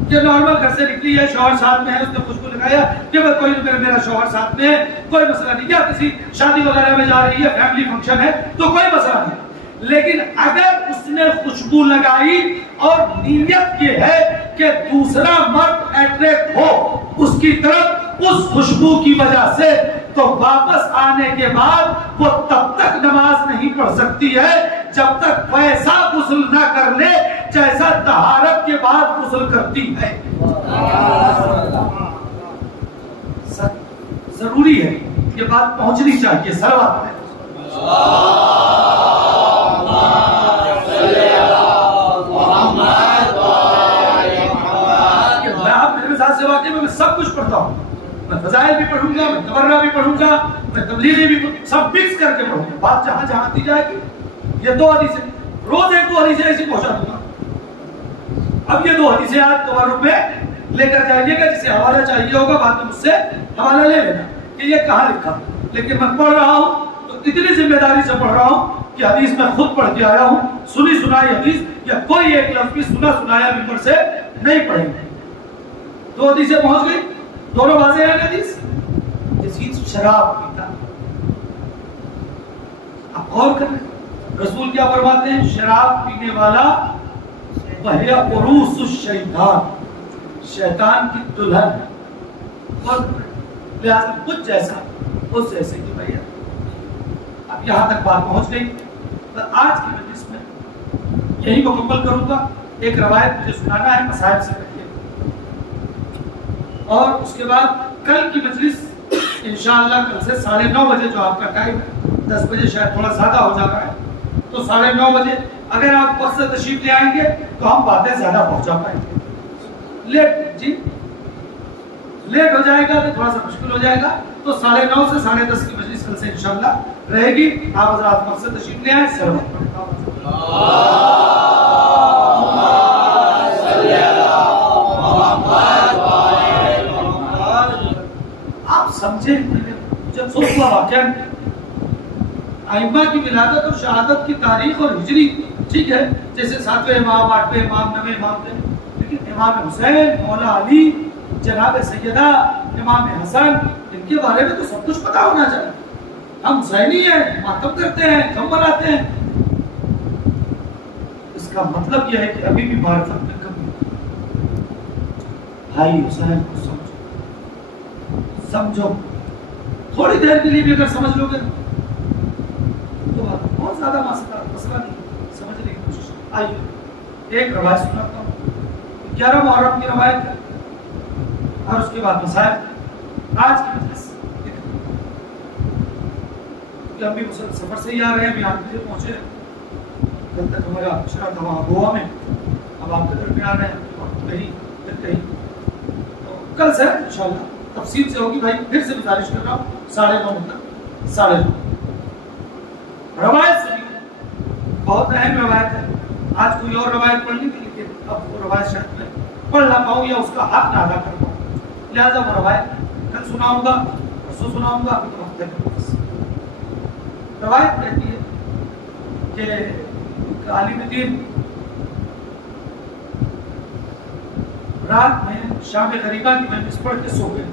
کہ نارمل گھر سے نکلی ہے شوہر ساتھ میں ہے اس نے خوشبو لگایا کہ کوئی میرا شوہر ساتھ میں ہے کوئی مسئلہ نہیں یا کسی شادی وغیرہ میں جا رہی ہے فیملی فنکشن ہے تو کوئی مسئلہ نہیں لیکن اگر اس نے خوشبو لگائی اور نیت یہ ہے کہ دوسرا مرد اٹریکٹ ہو اس کی طرف اس خوشبو کی وجہ سے تو واپس آنے کے بعد وہ تب تک نماز نہیں پڑھ سکتی ہے جب تک ویسا غسل نہ کر لے جیسا طہارت کے بعد غسل کرتی ہے یہ بات پہنچنی چاہیے. صلوات پڑھیں. سے واقعی میں سب کچھ پڑھتا ہوں. میں فضائل بھی پڑھوں گا, میں تبرہ بھی پڑھوں گا, میں تبلیغی بھی سب مکس کر کے پڑھوں گا. بات جہاں جہاں آتی جائے گی. یہ 2 حدیثیں روز 1-2 حدیثیں ایسی پہنچا دوں گا. اب یہ 2 حدیثیں آج تبرک میں لے کر جائیے گا. جسے حوالہ چاہیے ہوگا بعد میں مجھ سے حوالہ لے لینا کہ یہ کہاں لکھا. لیکن میں پڑھ رہا ہوں تو اتنی ذمہ داری سے پڑھ رہا ہوں کہ حدیث میں خود پڑھ کے آیا ہوں. سنی سنائی حدیث یا کوئی ایک لفظ بھی سنا سنایا ممبر سے نہیں پڑھیں گے. 2 حدیثیں پہنچ گئی. دونوں واضح ہیں حدیث. یزید شراب پیتا. آپ غور کریں رسول کیا فرماتے ہیں؟ شراب پینے والا وہی عروس الشیطان, شیطان کی دلہن. لہذا کچھ جیسا اس جیسے کی بھیا. اب یہاں تک بات پہنچ گئی. تو آج کی مجلس میں یہی مکمل کروں گا. ایک روایت مجھے سنانا ہے مصاحب سے پہلے, اور اس کے بعد کل کی مجلس انشاءاللہ کل سے 9:30 بجے جو آپ کا ٹائم ہے, 10 بجے شاید تھوڑا زیادہ ہو جاتا ہے, تو 9:30 بجے اگر آپ وقت سے تشریف لے آئیں گے تو ہم باتیں زیادہ پہنچا پائیں گے. لیٹ ہو جائے گا تو تھوڑا سا مشکل ہو جائے گا. تو 9:30 سے 10:30 کی مجلس کل سے انشاءاللہ رہے گی. آپ حضرات وقت سے تشریف لے آئیں. سمجھے جب سوچ ہوا واقعہ ائمہ کی ولادت اور شہادت کی تاریخ اور ہجری ٹھیک ہے, جیسے 7ویں امام, 8ویں امام, 9ویں امام تھے, لیکن امام حسین, مولا علی, جناب سیدہ امام حسن, ان کے بارے میں تو سب کچھ پتا ہونا چاہیے. ہم حسینی ہیں, ماتم کرتے ہیں, کم بناتے ہیں. اس کا مطلب یہ ہے کہ ابھی بھی معرفت میں کمی ہے. بھائی حسین کو سمجھو. تھوڑی دیر کے لیے بھی اگر سمجھ لو گے تو بہت زیادہ مسئلہ نہیں. سمجھنے کی کوشش. آئیے ایک روایت سناتا ہوں. 11 محرم کی روایت ہے اور اس کے بعد مسائل. آج کی مجلس ہم بھی سفر سے ہی آ رہے ہیں, ابھی 8 بجے پہنچے ہیں. کل تک ہمارا شرا تھا وہاں گوا میں, اب آپ کے درمیان آ رہے ہیں کہیں کہیں. تو کل سے انشاءاللہ تفصیل سے ہوگی. بھائی پھر سے گزارش کر رہا ہوں 9:30 تک 9:30 روایت سنی. بہت اہم روایت ہے. آج کوئی اور روایت پڑھنی تھی لیکن اب وہ روایت شاید میں پڑھ نہ پاؤں یا اس کا حق نہ ادا کر پاؤں, لہٰذا وہ روایت کل سناؤں گا, پرسوں سناؤں گا. ابھی تو وقت ہے. روایت کہتی ہے کہ عالم دین رات میں شام غریبہ کی مجلس پڑھ کے سو گئے.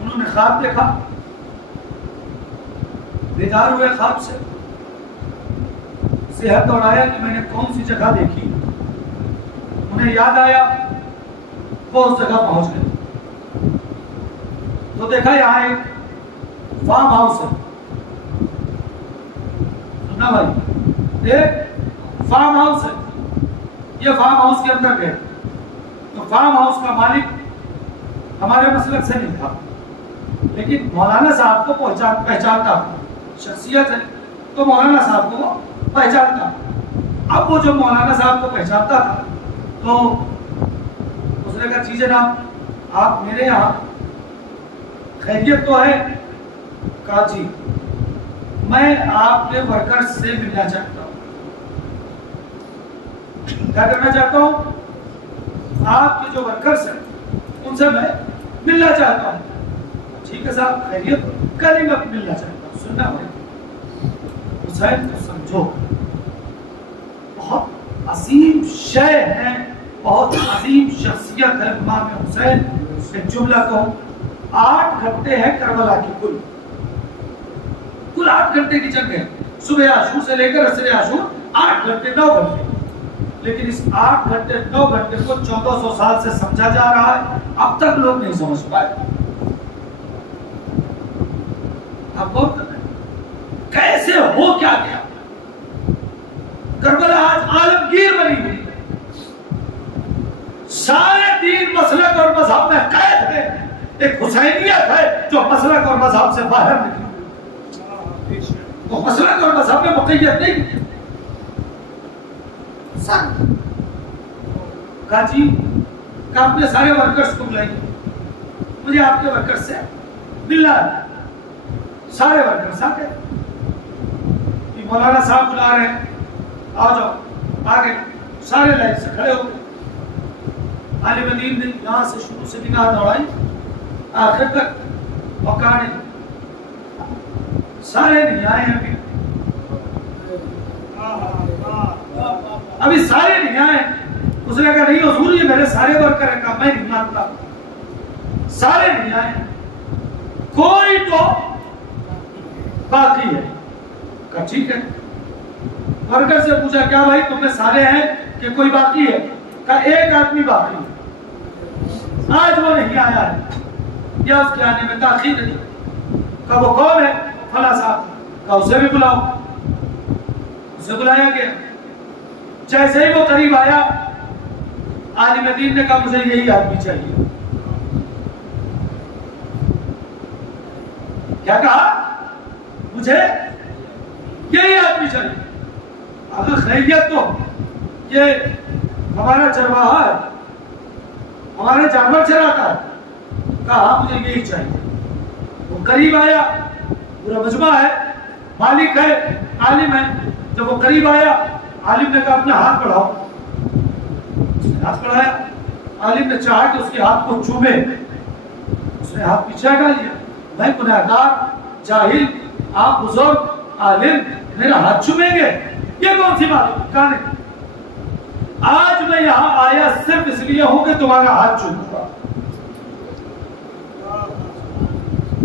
انہوں نے خواب دیکھا, بیدار ہوئے خواب سے, صحت دوڑایا کہ میں نے کون سی جگہ دیکھی. انہیں یاد آیا, وہ اس جگہ پہنچ گئے تو دیکھا یہاں ایک فارم ہاؤس ہے. سننا بھائی, ایک فارم ہاؤس ہے. یہ فارم ہاؤس کے اندر گئے تو فارم ہاؤس کا مالک ہمارے مسلک سے نہیں تھا, لیکن مولانا صاحب کو پہچانتا, شخصیت ہے تو مولانا صاحب کو پہچانتا. اب وہ جو مولانا صاحب کو پہچانتا تھا تو اس نے کہا جی جناب آپ میرے یہاں خیریت تو ہے؟ کہا جی میں آپ کے ورکر سے ملنا چاہتا ہوں. کیا کرنا چاہتا ہوں؟ آپ کے جو ورکرز ہیں ان سے میں ملنا چاہتا ہوں. ٹھیک ہے صاحب خیریت, کل ہی میں ملنا چاہتا ہوں. سننا بھائی, حسین کو سمجھو, بہت عظیم شے ہے, بہت عظیم شخصیت ہے امام حسین. ایک جملہ کہوں, 8 گھنٹے ہیں کربلا کی, کل 8 گھنٹے کی جنگ ہے. صبح عاشور سے لے کر عصر عاشور 8 گھنٹے 9 گھنٹے. لیکن اس 8 گھنٹے 9 گھنٹے کو 1400 سال سے سمجھا جا رہا ہے, اب تک لوگ نہیں سمجھ پائے. آپ غور کر رہے ہیں کیسے ہو کیا گیا. کربلا آج عالمگیر بنی ہوئی ہے. سارے دین مسلک اور مذہب میں قید ہے, ایک حسینیت ہے جو مسلک اور مذہب سے باہر نکلی، وہ مسلک اور مذہب میں مقید نہیں ہے۔ کہا جی کہ اپنے سارے ورکرز کو بلائیے، مجھے آپ کے ورکر سے ملنا ہے۔ سارے ورکرز آ گئے، یہ مولانا صاحب بلا رہے ہیں، آ جاؤ، آگے سارے لائن سے کھڑے ہو گئے۔ عالم دین نے یہاں سے شروع سے نگاہ دوڑائی آخر تک، اور کہا نہیں سارے نہیں آئے ہیں ابھی سارے نہیں آئے۔ اس نے کہا نہیں حضور یہ میرے سارے ورکر ہیں۔ کہا میں نہیں مانتا، سارے نہیں آئے، کوئی تو باقی ہے۔ کہا ٹھیک ہے۔ ورکر سے پوچھا کیا بھائی تم میں سارے ہیں کہ کوئی باقی ہے؟ کہا ایک آدمی باقی ہے، آج وہ نہیں آیا ہے یا اس کے آنے میں تاخیر ہے۔ کہا وہ کون ہے؟ فلاں صاحب۔ کہا اسے بھی بلاؤ۔ اسے بلایا گیا۔ جیسے ہی وہ قریب آیا عالم دین نے کہا مجھے یہی آدمی چاہیے۔ کیا کہا؟ مجھے یہی آدمی چاہیے۔ اگر خیریت تو یہ ہمارا چرواہا ہے، ہمارے جانور چراتا ہے۔ کہا ہاں مجھے یہی چاہیے۔ وہ قریب آیا، پورا مجمع ہے، مالک ہے، عالم ہے۔ جب وہ قریب آیا عالم نے کہا اپنا ہاتھ بڑھاؤ۔ اس نے ہاتھ بڑھایا، عالم نے چاہا کہ اس کے ہاتھ کو چومے، اس نے ہاتھ پیچھے ہٹا لیا۔ میں گنہگار، جاہل، آپ بزرگ عالم میرا ہاتھ چومیں گے؟ یہ کون سی بات ہے؟ کہا نہیں، آج میں یہاں آیا صرف اس لیے ہوں کہ تمہارا ہاتھ چوموں گا۔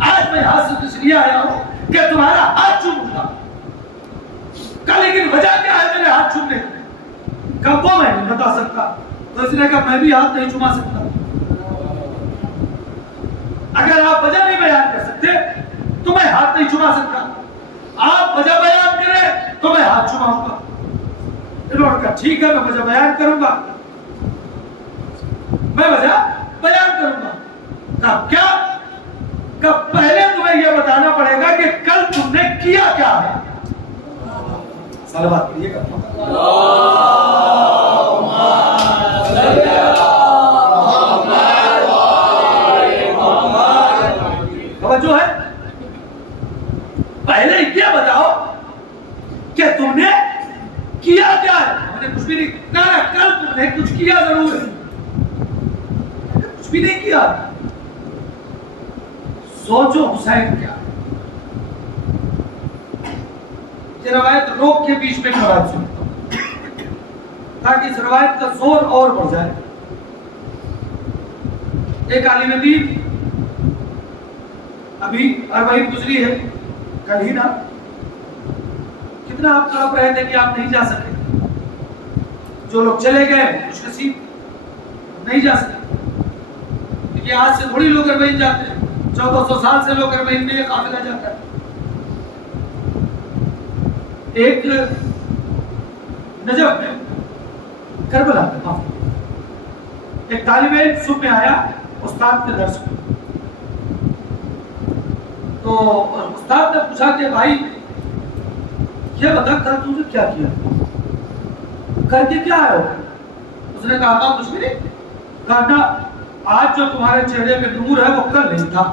آج میں یہاں صرف اس لیے آیا ہوں کہ تمہارا ہاتھ چوموں گا۔ کہا لیکن وجہ کیا ہے میرے ہاتھ چومنے کی؟ کہا وہ میں نہیں بتا سکتا۔ تو اس نے کہا میں بھی ہاتھ نہیں چوما سکتا۔ اگر آپ وجہ نہیں بیان کر سکتے تو میں ہاتھ نہیں چوما سکتا، آپ وجہ بیان کریں تو میں ہاتھ چوماؤں گا۔ انہوں نے کہا ٹھیک ہے میں وجہ بیان کروں گا، میں وجہ بیان کروں گا۔ کہا کیا؟ کہا پہلے تمہیں یہ بتانا پڑے گا کہ کل تم نے کیا کیا ہے۔ صلوات کریے گا۔ توجہ ہے؟ پہلے یہ بتاؤ کہ تم نے کیا کیا ہے۔ ہم نے کچھ بھی نہیں کہا، کل تم نے کچھ کیا ضرور ہے، کچھ بھی نہیں کیا۔ سوچو حسین کیا۔ یہ روایت روک کے بیچ میں روایت سنتا ہوں تاکہ اس روایت کا زور اور بڑھ جائے۔ ایک عالم دین ابھی اربعین گزری ہے کل ہی نا، کتنا آپ تڑپ رہے تھے کہ آپ نہیں جا سکے۔ جو لوگ چلے گئے خوش نصیب نہیں جا سکے، کیونکہ آج سے تھوڑی لوگ اربعین جاتے ہیں، 1400 سال سے لوگ اربعین میں یہ قافلہ جاتا ہے۔ ایک نجف میں کربلا میں ایک طالب علم صبح میں آیا استاد کے درس میں، تو استاد نے پوچھا کہ بھائی یہ بتا کر تم نے کیا کیا، کر کے کیا ہے؟ اس نے کہا کچھ بھی نہیں۔ کہا نا آج جو تمہارے چہرے پہ نور ہے وہ کل نہیں تھا۔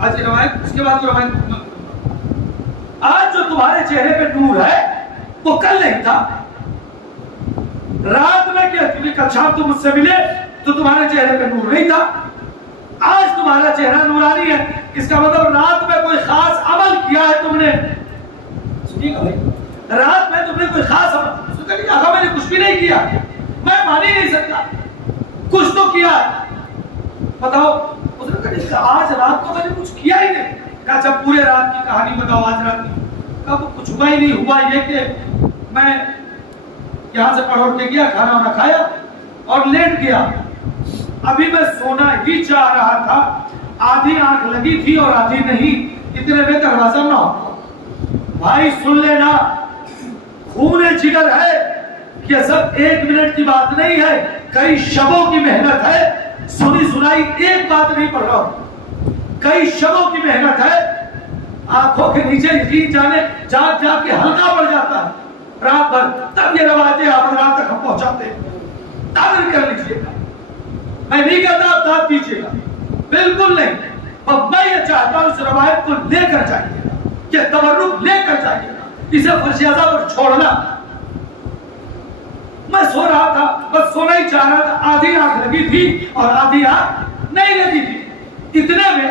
آج روایت اس کے بعد روایت آج جو تمہارے چہرے پہ نور ہے وہ کل نہیں تھا۔ رات میں کیا کیونکہ کل شام تم مجھ سے ملے تو تمہارے چہرے پہ نور نہیں تھا، آج تمہارا چہرہ نورانی ہے، اس کا مطلب رات میں کوئی خاص عمل کیا ہے تم نے۔ رات میں تم نے کوئی خاص عمل، اس نے کہا میں نے کچھ بھی نہیں کیا، میں مان ہی نہیں سکتا، کچھ تو کیا بتاؤ۔ اس نے کہا آج رات تو میں نے کچھ کیا ہی نہیں۔ کہا اچھا پورے رات کی کہانی بتاؤ آج رات کی۔ کہا وہ کچھ ہوا ہی نہیں، ہوا یہ کہ میں یہاں سے پڑھ کے گیا، کھانا وانا کھایا اور لیٹ گیا، ابھی میں سونا ہی چاہ رہا تھا، آدھی آنکھ لگی تھی اور آدھی نہیں، اتنے میں دروازہ نہ ہو۔ بھائی سن لینا، خون جگر ہے یہ سب ایک منٹ کی بات نہیں ہے، کئی شبوں کی محنت ہے. سنی سنائی ایک بات نہیں پڑھ رہا ہوں، کئی شبوں کی محنت ہے. آنکھوں کے نیچے یقین جانے جا کے ہلکا پڑ جاتا ہے رات بھر، تب یہ روایتیں آپ رات تک ہم پہنچاتے ہیں. قدر کر لیجیے گا، میں نہیں کہتا آپ داد دیجیے گا، بالکل نہیں. اب میں یہ چاہتا ہوں اس روایت کو لے کر جائیے گا، یہ تبرک لے کر جائیے گا، اسے فرش اعضا پر چھوڑنا. میں سو رہا تھا، بس سونا ہی چاہ رہا تھا، آدھی آنکھ لگی تھی اور آدھی آنکھ نہیں لگی تھی. اتنے میں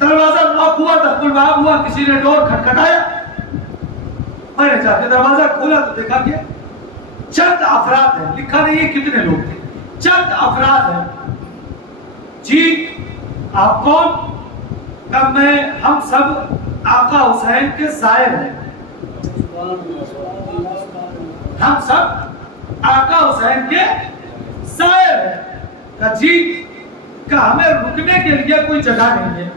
دروازہ لاک ہوا، دخل باب ہوا، کسی نے ڈور کھٹکھٹایا. میں نے جا کے دروازہ کھولا تو دیکھا کہ چند افراد ہیں، لکھا نہیں ہے کتنے لوگ تھے، چند افراد ہیں. جی آپ کون؟ کہ میں ہم سب آقا حسین کے زائر ہیں، ہم سب آقا حسین کے زائر ہیں. کہ جی کہ ہمیں رکنے کے لیے کوئی جگہ نہیں ہے،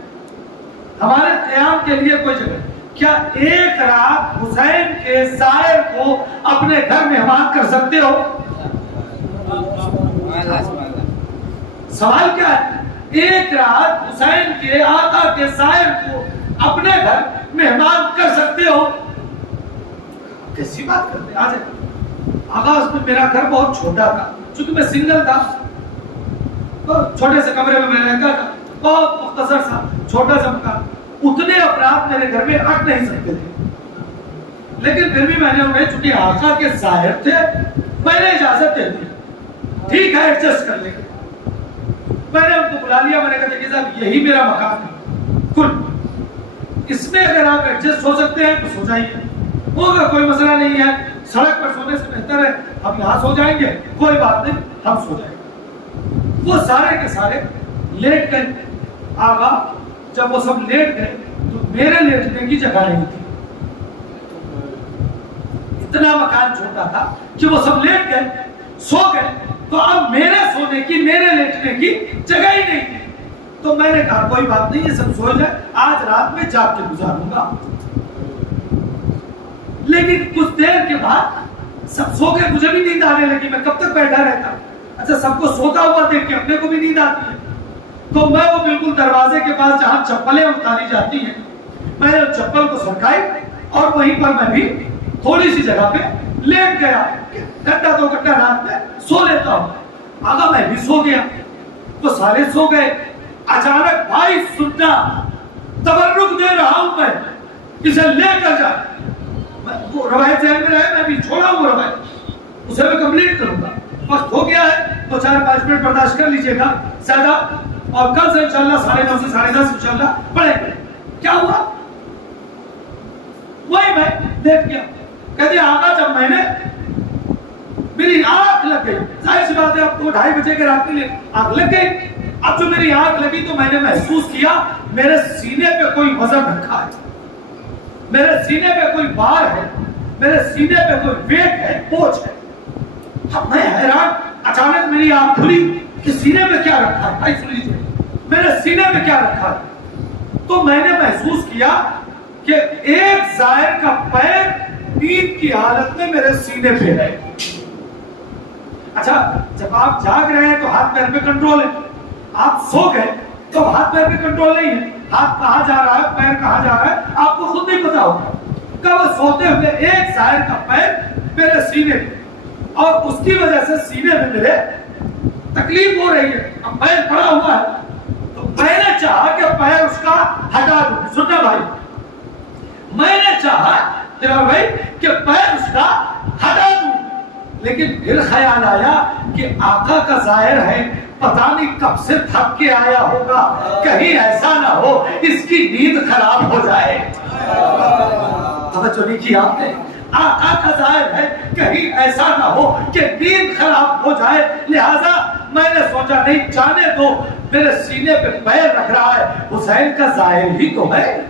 ہمارے قیام کے لیے کوئی جگہ. کیا ایک رات حسین کے زائر کو اپنے گھر مہمان کر سکتے ہو؟ سوال کیا ہے؟ ایک رات حسین کے آقا کے زائر کو اپنے گھر مہمان کر سکتے ہو؟ کیسی بات کرتے ہیں؟ آج آغاز میں میرا گھر بہت چھوٹا تھا، چونکہ میں سنگل تھا، چھوٹے سے کمرے میں رہتا تھا، بہت مختصر سا چھوٹا سا مکان. اتنے افراد میرے گھر میں اٹھ نہیں سکتے تھے، لیکن پھر بھی میں نے انہیں چونکہ آقا کے ظاہر تھے میں نے اجازت دے دی، ٹھیک ہے ایڈجسٹ کر لیں گے. میں نے ان کو بلا لیا، میں نے کہا کہ صاحب یہی میرا مکان ہے، کل اس میں اگر آپ ایڈجسٹ ہو سکتے ہیں تو سو جائیے، ہوگا کوئی مسئلہ نہیں ہے، سڑک پر سونے سے بہتر ہے ہم یہاں سو جائیں گے، کوئی بات نہیں ہم سو جائیں گے. وہ سارے کے سارے لیٹ گئے. آقا جب وہ سب لیٹ گئے تو میرے لیٹنے کی جگہ نہیں تھی. اتنا مکان چھوٹا تھا کہ وہ سب لیٹ گئے، سو گئے، تو اب میرے سونے کی، میرے لیٹنے کی جگہ ہی نہیں تھی. تو میں نے کہا کوئی بات نہیں، یہ سب سو جائے، آج رات میں جاگ کے گزاروں گا. لیکن کچھ دیر کے بعد سب سو گئے، مجھے بھی نیند آنے لگی، میں کب تک بیٹھا رہتا. اچھا سب کو سوتا ہوا دیکھ کے اپنے کو بھی نیند آتی ہے، تو میں وہ بالکل دروازے کے پاس جہاں چپلیں اتاری جاتی ہیں، میں نے چپل کو سرکائی اور وہیں پر میں بھی تھوڑی سی جگہ پہ لیٹ گیا، گھنٹہ دو گھنٹہ رات میں سو لیتا ہوں. آگا میں بھی سو گیا تو سارے سو گئے. اچانک بھائی سننا، تبرک دے رہا ہوں میں، اسے لے کر جا. وہ روایت ذہن میں رہے، میں بھی چھوڑا ہوں روایت، اسے میں کمپلیٹ کروں گا. وقت ہو گیا ہے تو 4-5 منٹ برداشت کر لیجئے گا زیادہ، اور کل سے انشاءاللہ 9:30 سے 10:30 انشاءاللہ پڑھیں گے. کیا ہوا؟ وہی میں دیکھ گیا. کہتے آقا جب میں نے، میری آنکھ لگ گئی، ظاہر سی بات ہے اب 2-2:30 بجے کے رات کے لیے آنکھ لگ گئی. اب جو میری آنکھ لگی تو میں نے محسوس کیا میرے سینے پہ کوئی وزن رکھا ہے، میرے سینے پہ کوئی بار ہے، میرے سینے پہ کوئی ویٹ ہے، بوجھ ہے. اب میں حیران، اچانک میری آنکھ کھلی کہ سینے میں کیا رکھا ہے. بھائی سن لیجیے، میرے سینے میں کیا رکھا ہے. تو میں نے محسوس کیا کہ ایک زائر کا پیر نیند کی حالت میں میرے سینے پہ ہے. اچھا جب آپ جاگ رہے ہیں تو ہاتھ پیر پہ کنٹرول ہے، آپ سو گئے تو ہاتھ پیر پہ کنٹرول نہیں ہے. ہاتھ کہاں جا رہا ہے، پیر کہاں جا رہا ہے، آپ کو خود نہیں پتا ہوگا. کہ وہ سوتے ہوئے ایک زائر کا پیر میرے سینے پہ، اور اس کی وجہ سے سینے میں میرے تکلیف ہو رہی ہے. اب پیر پڑا ہوا ہے تو میں نے چاہا کہ پیر اس کا ہٹا دوں. سننا بھائی، میں نے چاہا تیرا بھائی کہ پیر اس کا ہٹا دوں، لیکن پھر خیال آیا کہ آقا کا ظاہر ہے، پتہ نہیں کب سے تھک کے آیا ہوگا، کہیں ایسا نہ ہو اس کی نیند خراب ہو جائے. توجہ نہیں کی آپ نے؟ آقا کا ظاہر ہے، کہیں ایسا نہ ہو کہ نیند خراب ہو جائے. لہذا میں نے سوچا نہیں، جانے دو، میرے سینے پہ پیر رکھ رہا ہے، حسین کا ظاہر ہی تو ہے،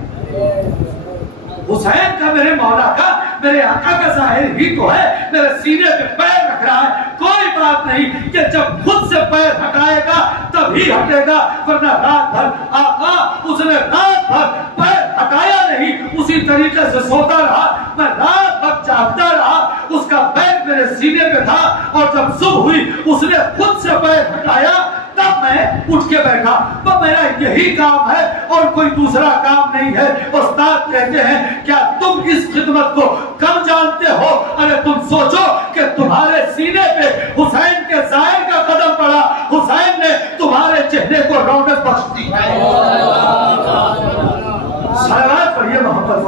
حسین کا، میرے مولا کا، میرے آقا کا ظاہر ہی تو ہے، میرے سینے پہ پیر رکھ رہا ہے. کوئی بات نہیں کہ جب خود سے پیر ہٹائے گا تبھی ہٹے گا، ورنہ رات بھر آقا اس نے رات بھر پیر ہٹایا نہیں، اسی طریقے سے سوتا رہا. میں رات بھر جاگتا رہا، اس کا پیر میرے سینے پہ تھا اور جب صبح ہوئی اس نے خود سے پیر ہٹایا تب میں اٹھ کے بیٹھا. وہ میرا یہی کام ہے اور کوئی دوسرا کام نہیں ہے. استاد کہتے ہیں کیا تم اس خدمت کو کم جانتے ہو؟ ارے تم سوچو کہ تمہارے سینے پہ حسین کے ظاہر کا قدم پڑا, حسین نے تمہارے چہرے کو رونق بخش دی. صلوات پڑھیے محمد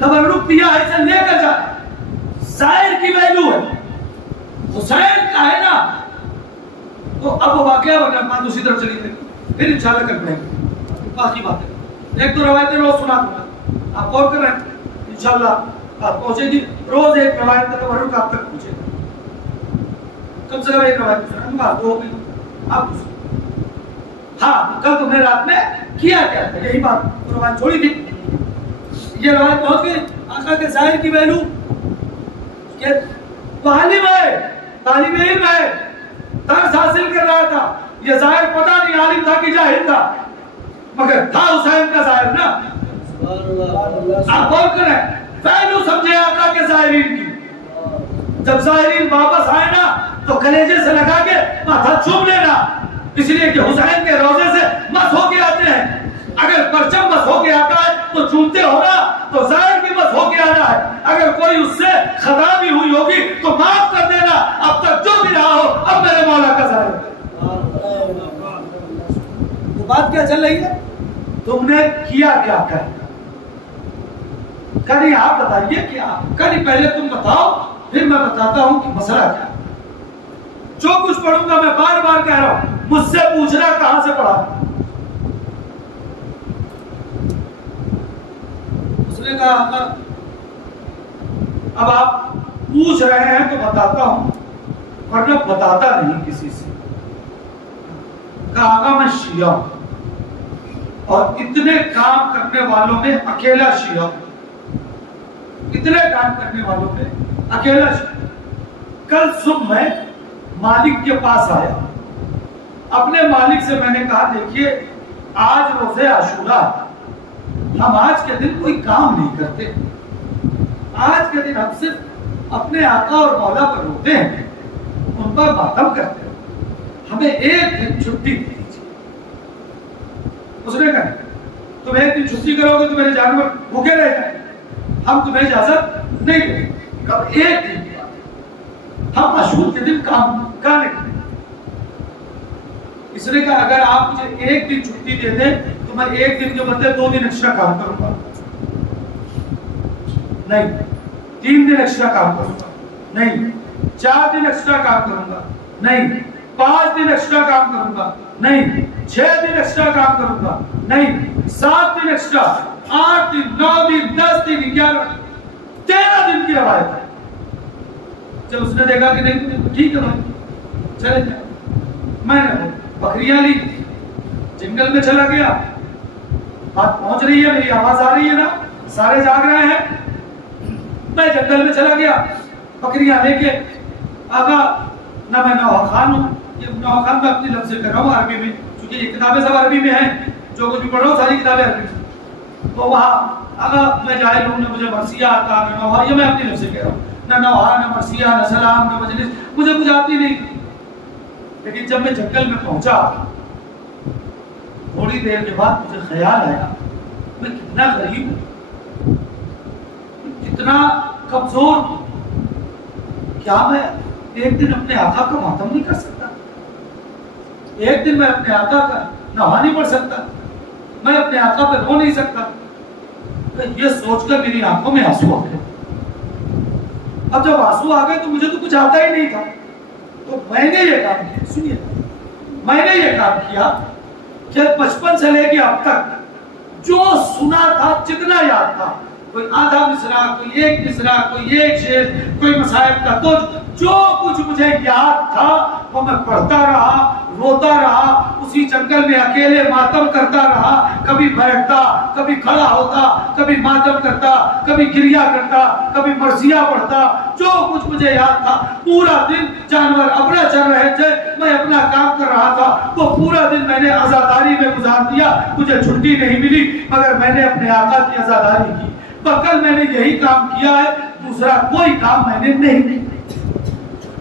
تبرک دیا ہے اسے لے کر جا. ظاہر کی ویلیو ہے, حسین کا ہے نا. تو اب وہ واقعہ بنا بات دوسری طرف چلی گئی. پھر انشاءاللہ کرتے ہیں باقی باتیں. ایک تو روایتیں روز سنا دوں, آپ غور کر رہے ہیں انشاءاللہ آپ پہنچے گی. روز ایک روایت کا تبرک آپ تک پہنچے گا. کم سے کم ایک روایت سنا بات دو ہو گئی. آپ ہاں کل تم نے رات میں کیا کیا تھا, یہی بات روایت چھوڑی تھی. یہ روایت پہنچ گئی آقا کے ظاہر کی ویلو کہ عالم ہے, طالب علم ہے, درس حاصل کر رہا تھا. یہ ظاہر پتہ نہیں عالم تھا کہ جاہل تھا, مگر تھا حسین کا ظاہر نا. آپ غور کریں, ویلو سمجھے آقا کے ظاہرین کی. جب ظاہرین واپس آئے نا تو کلیجے سے لگا کے ماتھا چوم لینا, اس لیے کہ حسین کے روزے سے مس ہو کے آتے ہیں. اگر پرچم بس ہو کے آتا ہے تو چومتے ہونا, تو ظاہر بھی بس ہو کے آنا ہے. اگر کوئی اس سے خطا بھی ہوئی ہوگی تو معاف کر دینا. اب تک جو بھی رہا ہو اب میرے مولا کا ظاہر ہے. وہ بات کیا چل رہی ہے, تم نے کیا کیا کر کری, آپ بتائیے کیا کری. پہلے تم بتاؤ پھر میں بتاتا ہوں کہ مسئلہ کیا. جو کچھ پڑھوں گا میں بار بار کہہ رہا ہوں, مجھ سے پوچھنا کہاں سے پڑھا. نے کہا اب آپ پوچھ رہے ہیں تو بتاتا ہوں, ورنہ بتاتا نہیں کسی سے. کہا آقا میں شیعہ ہوں اور اتنے کام کرنے والوں میں اکیلا شیعہ ہوں, اتنے کام کرنے والوں میں اکیلا شیعہ. کل صبح میں مالک کے پاس آیا, اپنے مالک سے میں نے کہا دیکھیے آج روزے عاشورہ, ہم آج کے دن کوئی کام نہیں کرتے, آج کے دن ہم صرف اپنے آقا اور مولا پر روتے ہیں, ان پر ماتم کرتے ہیں, ہمیں ایک دن چھٹی دے دیجیے. اس نے کہا تم ایک دن چھٹی کرو گے تو میرے جانور بھوکے رہ جائیں, ہم تمہیں اجازت نہیں دیں گے. کب ایک دن کی بات, ہم عاشور کے دن کام کا نہیں. اس نے کہا اگر آپ مجھے ایک دن چھٹی دے دیں تو میں ایک دن کے بدلے 2 دن ایکسٹرا کام کروں گا. نہیں, 3 دن ایکسٹرا کام کروں گا. نہیں, 4 دن ایکسٹرا کام کروں گا. نہیں, 5 دن ایکسٹرا کام کروں گا. نہیں, 6 دن ایکسٹرا کام کروں گا. نہیں, 7 دن ایکسٹرا, 8 دن, 9 دن, 10 دن, 11, 13 دن کی روایت ہے. جب اس نے دیکھا کہ نہیں ٹھیک ہے بھائی چلے جائیں, میں نے بکریاں لی, جنگل میں چلا گیا. بات پہنچ رہی ہے, میری آواز آ رہی ہے نا, سارے جاگ رہے ہیں. میں جنگل میں چلا گیا بکریاں لے کے. آقا نہ میں نوحہ خان ہوں, یہ نوحہ خان میں اپنی لفظ سے کر رہا ہوں عربی میں, کیونکہ یہ کتابیں سب عربی میں ہیں, جو کچھ بھی پڑھ رہا ہوں ساری کتابیں عربی میں. تو وہاں آقا میں جاہل ہوں, نہ مجھے مرثیہ آتا نہ نوحہ, یہ میں اپنی لفظ سے کہہ رہا ہوں, نہ نوحہ نہ مرثیہ نہ سلام نہ مجلس, مجھے کچھ آتی نہیں. لیکن جب میں جنگل میں پہنچا تھوڑی دیر کے بعد مجھے خیال آیا میں کتنا غریب ہوں, کتنا کمزور ہوں, کیا میں ایک دن اپنے آقا کا ماتم نہیں کر سکتا, ایک دن میں اپنے آقا کا نوحہ نہیں پڑھ سکتا, میں اپنے آقا پہ رو نہیں سکتا. یہ سوچ کر میری آنکھوں میں آنسو آ گئے. اب جب آنسو آ گئے تو مجھے تو کچھ آتا ہی نہیں تھا, تو میں نے یہ کام کیا. سنیے, میں نے یہ کام کیا کہ 55 سے لے کے اب تک جو سنا تھا, جتنا یاد تھا, کوئی آدھا مصرع، کوئی ایک مصرع، کوئی ایک شعر، کوئی مصائب کا تو جو کچھ مجھے یاد تھا وہ میں پڑھتا رہا، روتا رہا، اسی جنگل میں اکیلے ماتم کرتا رہا، کبھی بیٹھتا، کبھی کھڑا ہوتا، کبھی ماتم کرتا، کبھی گریہ کرتا، کبھی مرثیہ پڑھتا، جو کچھ مجھے یاد تھا۔ پورا دن جانور اپنا چل رہے تھے، میں اپنا کام کر رہا تھا، وہ پورا دن میں نے عزاداری میں گزار دیا، مجھے چھٹی نہیں ملی مگر میں نے اپنے آقا کی عزاداری کی۔ کل میں نے یہی کام کیا ہے، دوسرا کوئی کام میں نے نہیں کیا۔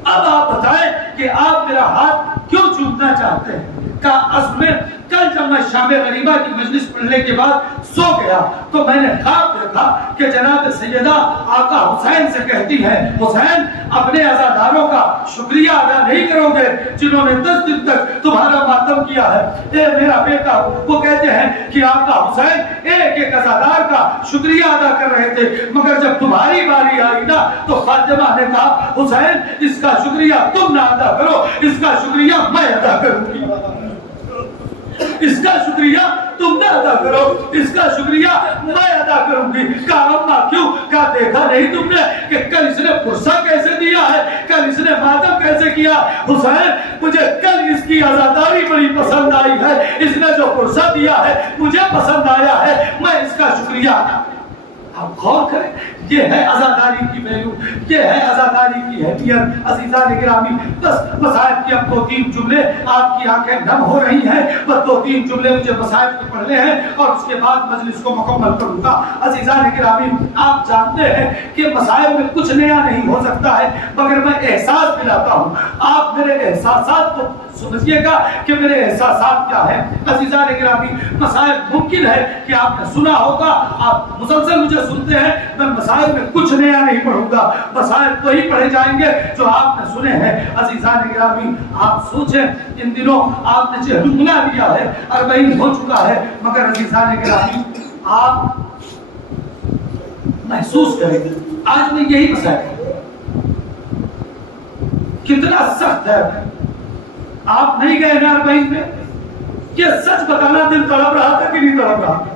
اب آپ بتائیں کہ آپ میرا ہاتھ کیوں چومنا چاہتے ہیں؟ کا اصل میں کل جب میں شام غریبہ کی مجلس پڑھنے کے بعد سو گیا تو میں نے خواب دیکھا کہ جناب سیدہ آقا حسین سے کہتی ہے، حسین اپنے عزاداروں کا شکریہ ادا نہیں کرو گے جنہوں نے 10 دن تک تمہارا ماتم کیا ہے، اے میرا بیٹا۔ وہ کہتے ہیں کہ آقا حسین ایک ایک عزادار کا شکریہ ادا کر رہے تھے، مگر جب تمہاری باری آئی نا تو فاطمہ نے کہا حسین اس کا شکریہ تم نہ ادا کرو، اس کا شکریہ میں ادا کروں گی، اس کا شکریہ تم نہ ادا کرو، اس کا شکریہ میں ادا کروں گی۔ کہا اماں کیوں؟ کہا دیکھا نہیں تم نے کہ کل اس نے پرسہ کیسے دیا ہے، کل اس نے ماتم کیسے کیا؟ حسین مجھے کل اس کی عزاداری بڑی پسند آئی ہے، اس نے جو پرسہ دیا ہے مجھے پسند آیا ہے، میں اس کا شکریہ ادا کروں۔ آپ غور کریں، یہ ہے عزاداری کی ویلیو، یہ ہے عزاداری کی حیثیت۔ عزیزان گرامی، بس مصائب کے اب 2-3 جملے، آپ کی آنکھیں نم ہو رہی ہیں، بس 2-3 جملے مجھے مصائب کے پڑھنے ہیں اور اس کے بعد مجلس کو مکمل کروں گا۔ عزیزان گرامی، آپ جانتے ہیں کہ مصائب میں کچھ نیا نہیں ہو سکتا ہے مگر میں احساس دلاتا ہوں، آپ میرے احساسات کو سمجھیے گا کہ میرے احساسات کیا ہیں۔ عزیزان گرامی، مصائب ممکن ہے کہ آپ نے سنا ہوگا، آپ مسلسل مجھے سنتے ہیں، میں مصائب میں کچھ نیا نہیں پڑھوں گا، مصائب وہی پڑھے جائیں گے جو آپ نے سنے ہیں۔ عزیزان گرامی، آپ سوچیں ان دنوں آپ نے جو جملہ لیا ہے 40 ہو چکا ہے، مگر عزیزان گرامی آپ محسوس کریں آج میں یہی مصائب کتنا سخت ہے۔ آپ نہیں گئے نا 40 میں، یہ سچ بتانا دل تڑپ رہا تھا کہ نہیں تڑپ رہا تھا؟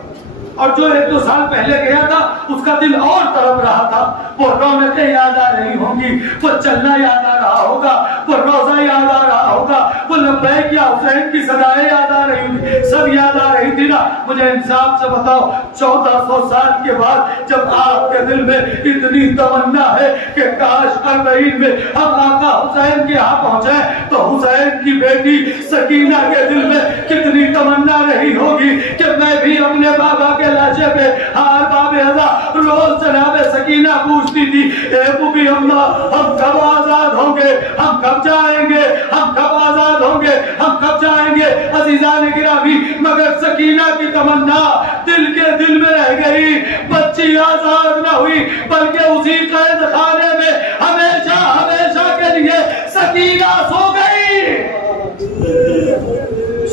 اور جو 1-2 سال پہلے گیا تھا اس کا دل اور تڑپ رہا تھا، وہ رونقیں یاد آ رہی ہوں گی، وہ چلنا یاد آ رہا ہوگا، وہ روزہ یاد آ رہا ہوگا، وہ لبیک یا حسین کی صدائیں یاد آ رہی ہوں گی، سب یاد آ رہی تھی نا۔ مجھے انصاف سے بتاؤ، 1400 سال کے بعد جب آپ کے دل میں اتنی تمنا ہے کہ کاش 40 میں ہم آقا حسین کے ہاں پہنچے تو حسین کی بیٹی سکینہ کے دل میں کتنی تمنا رہی ہوگی کہ میں بھی اپنے بابا کے لاشے پہ ہار باب ازا روز جناب سکینہ پوچھتی تھی، اے بوبی اماں ہم کب آزاد ہوں گے، ہم کب جائیں گے، ہم کب آزاد ہوں گے، ہم کب جائیں گے۔ عزیزان گرامی، مگر سکینہ کی تمنا دل کے دل میں رہ گئی، بچی آزاد نہ ہوئی بلکہ اسی قید خانے میں ہمیشہ ہمیشہ کے لیے سکینہ سو گئی۔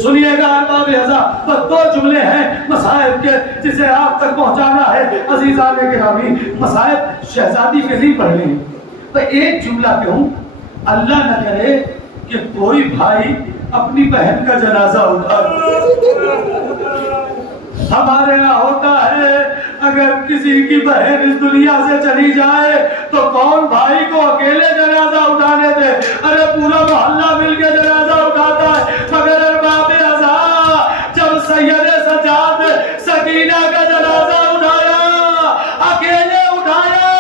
سنیے گا احباب ازا، بس 2 جملے ہیں مصائب کے جسے آپ تک پہنچانا ہے۔ عزیزان گرامی، مصائب شہزادی کے نہیں پڑھنے، تو ایک جملہ کہوں، اللہ نہ کرے کہ کوئی بھائی اپنی بہن کا جنازہ اٹھائے۔ ہمارے یہاں ہوتا ہے اگر کسی کی بہن اس دنیا سے چلی جائے تو کون بھائی کو اکیلے جنازہ اٹھانے دے، ارے پورا محلہ مل کے جنازہ اٹھاتا ہے۔ مگر احباب ازا، جب سید سجاد سکینہ کا جنازہ اٹھایا، اکیلے اٹھایا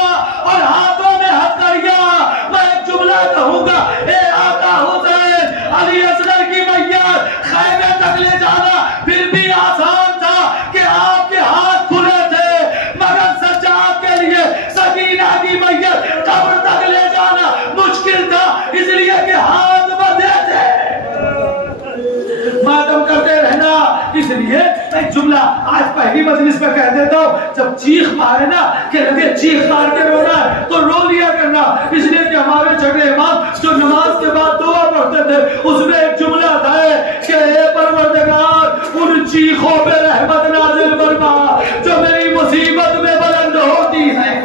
اور ہاتھوں میں ہتھکڑیاں، میں ایک جملہ کہوں گا، اے آقا حسین علی اصغر کی میت خیمے تک لے جانا پھر بھی آسان تھا کہ آپ کے ہاتھ کھلے تھے، مگر سجاد کے لیے سکینہ کی میت قبر تک لے جانا مشکل تھا، اس لیے کہ ہاتھ بندھے تھے۔ ماتم کرتے رہنا، اس لیے ایک جملہ آج پہلی مجلس میں کہہ دیتا ہوں، جب چیخ مارے نا کہ لگے چیخ مار کے رونا ہے تو رو لیا کرنا، اس لیے کہ ہمارے چھٹے امام جو نماز کے بعد دعا پڑھتے تھے اس میں ایک جملہ تھا کہ اے پروردگار ان چیخوں پہ رحمت نازل فرما جو میری مصیبت میں بلند ہوتی ہے،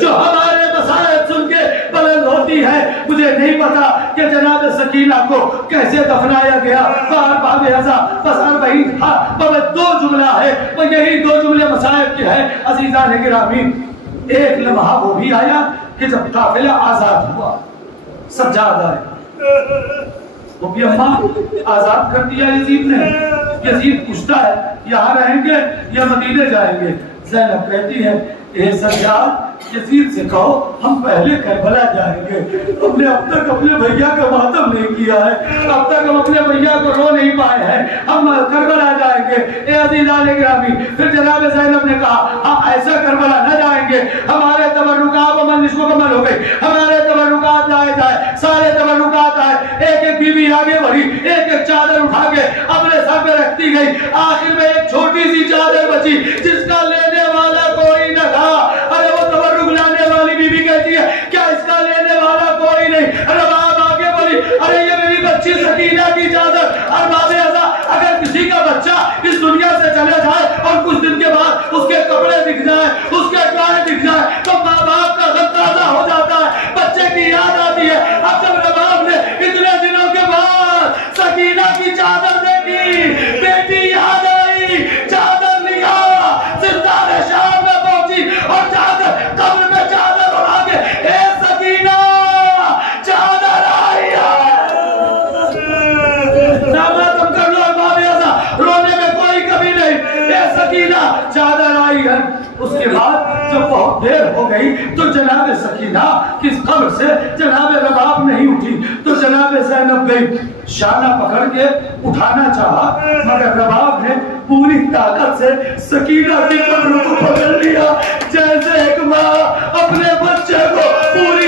جو ہمارے مسائل سن کے بلند ہوتی ہے۔ مجھے نہیں پتا کہ جناب سکینہ کو کیسے دفنایا گیا. باب ازا بس 40 تھا. بس 2 جملہ ہے، وہ یہی 2 جملے مصائب کے ہیں. عزیزان گرامی، ایک لمحہ وہ بھی آیا کہ جب قافلہ آزاد ہوا، سجاد آئے، وہ بھی اماں آزاد کر دیا یزید نے. یزید پوچھتا ہے یہاں رہیں گے یا مدینے جائیں گے؟ زینب کہتی ہے اے سجاد، یزید سے کہو ہم پہلے کربلا جائیں گے. ہم نے اب تک اپنے بھیا کا ماتم نہیں کیا ہے، اب تک ہم اپنے بھیا کو رو نہیں پائے ہیں، ہم کربلا جائیں گے. اے عزیزان گرامی، پھر جناب زینب نے کہا ہم ایسا کربلا نہ جائیں گے، ہمارے تبرکات مکمل ہو گئی، ہمارے تبرکات لائے جائے، سارے تبرکات آئے. ایک ایک بیوی آگے بڑھی، ایک ایک چادر اٹھا کے اپنے سر پہ رکھتی گئی. آخر میں ایک چھوٹی سی چادر بچی جس کا لینے والا کوئی نہ تھا. ارے وہ تبرک لانے والی بیوی کہتی ہے کیا اس کا لینے والا کوئی نہیں؟ رباب آگے بڑھی، ارے یہ میری بچی سکینہ کی چادر. ارباب ازا، اگر کسی کا بچہ اس دنیا سے چلے جائے اور کچھ دن کے بعد اس کے کپڑے دکھ جائیں، اس کے ٹوائے دکھ جائیں، تو ماں باپ کا غم تازہ ہو جاتا ہے، بچے کی یاد آتی ہے. اب جب رباب نے اتنے دنوں کے بعد سکینہ کی چادر دیکھی، بیٹی یاد آئی، چادر لیا، زندان شام میں پہنچی اور چادر قبر میں چادر اڑا کے اے سکینہ چادر آئی ہے. ناماتم کر لو باب ازا، رونے میں کوئی کمی نہیں. اے سکینہ چادر آئی ہے. اس کے بعد جب بہت دیر ہو گئی تو جناب سکینہ کس قبر سے جناب رباب نہیں اٹھی تو جناب زینب گئی، شانہ پکڑ کے اٹھانا چاہا، مگر رباب نے پوری طاقت سے سکینہ کی قبر کو پکڑ لیا، جیسے ایک ماں اپنے بچے کو پوری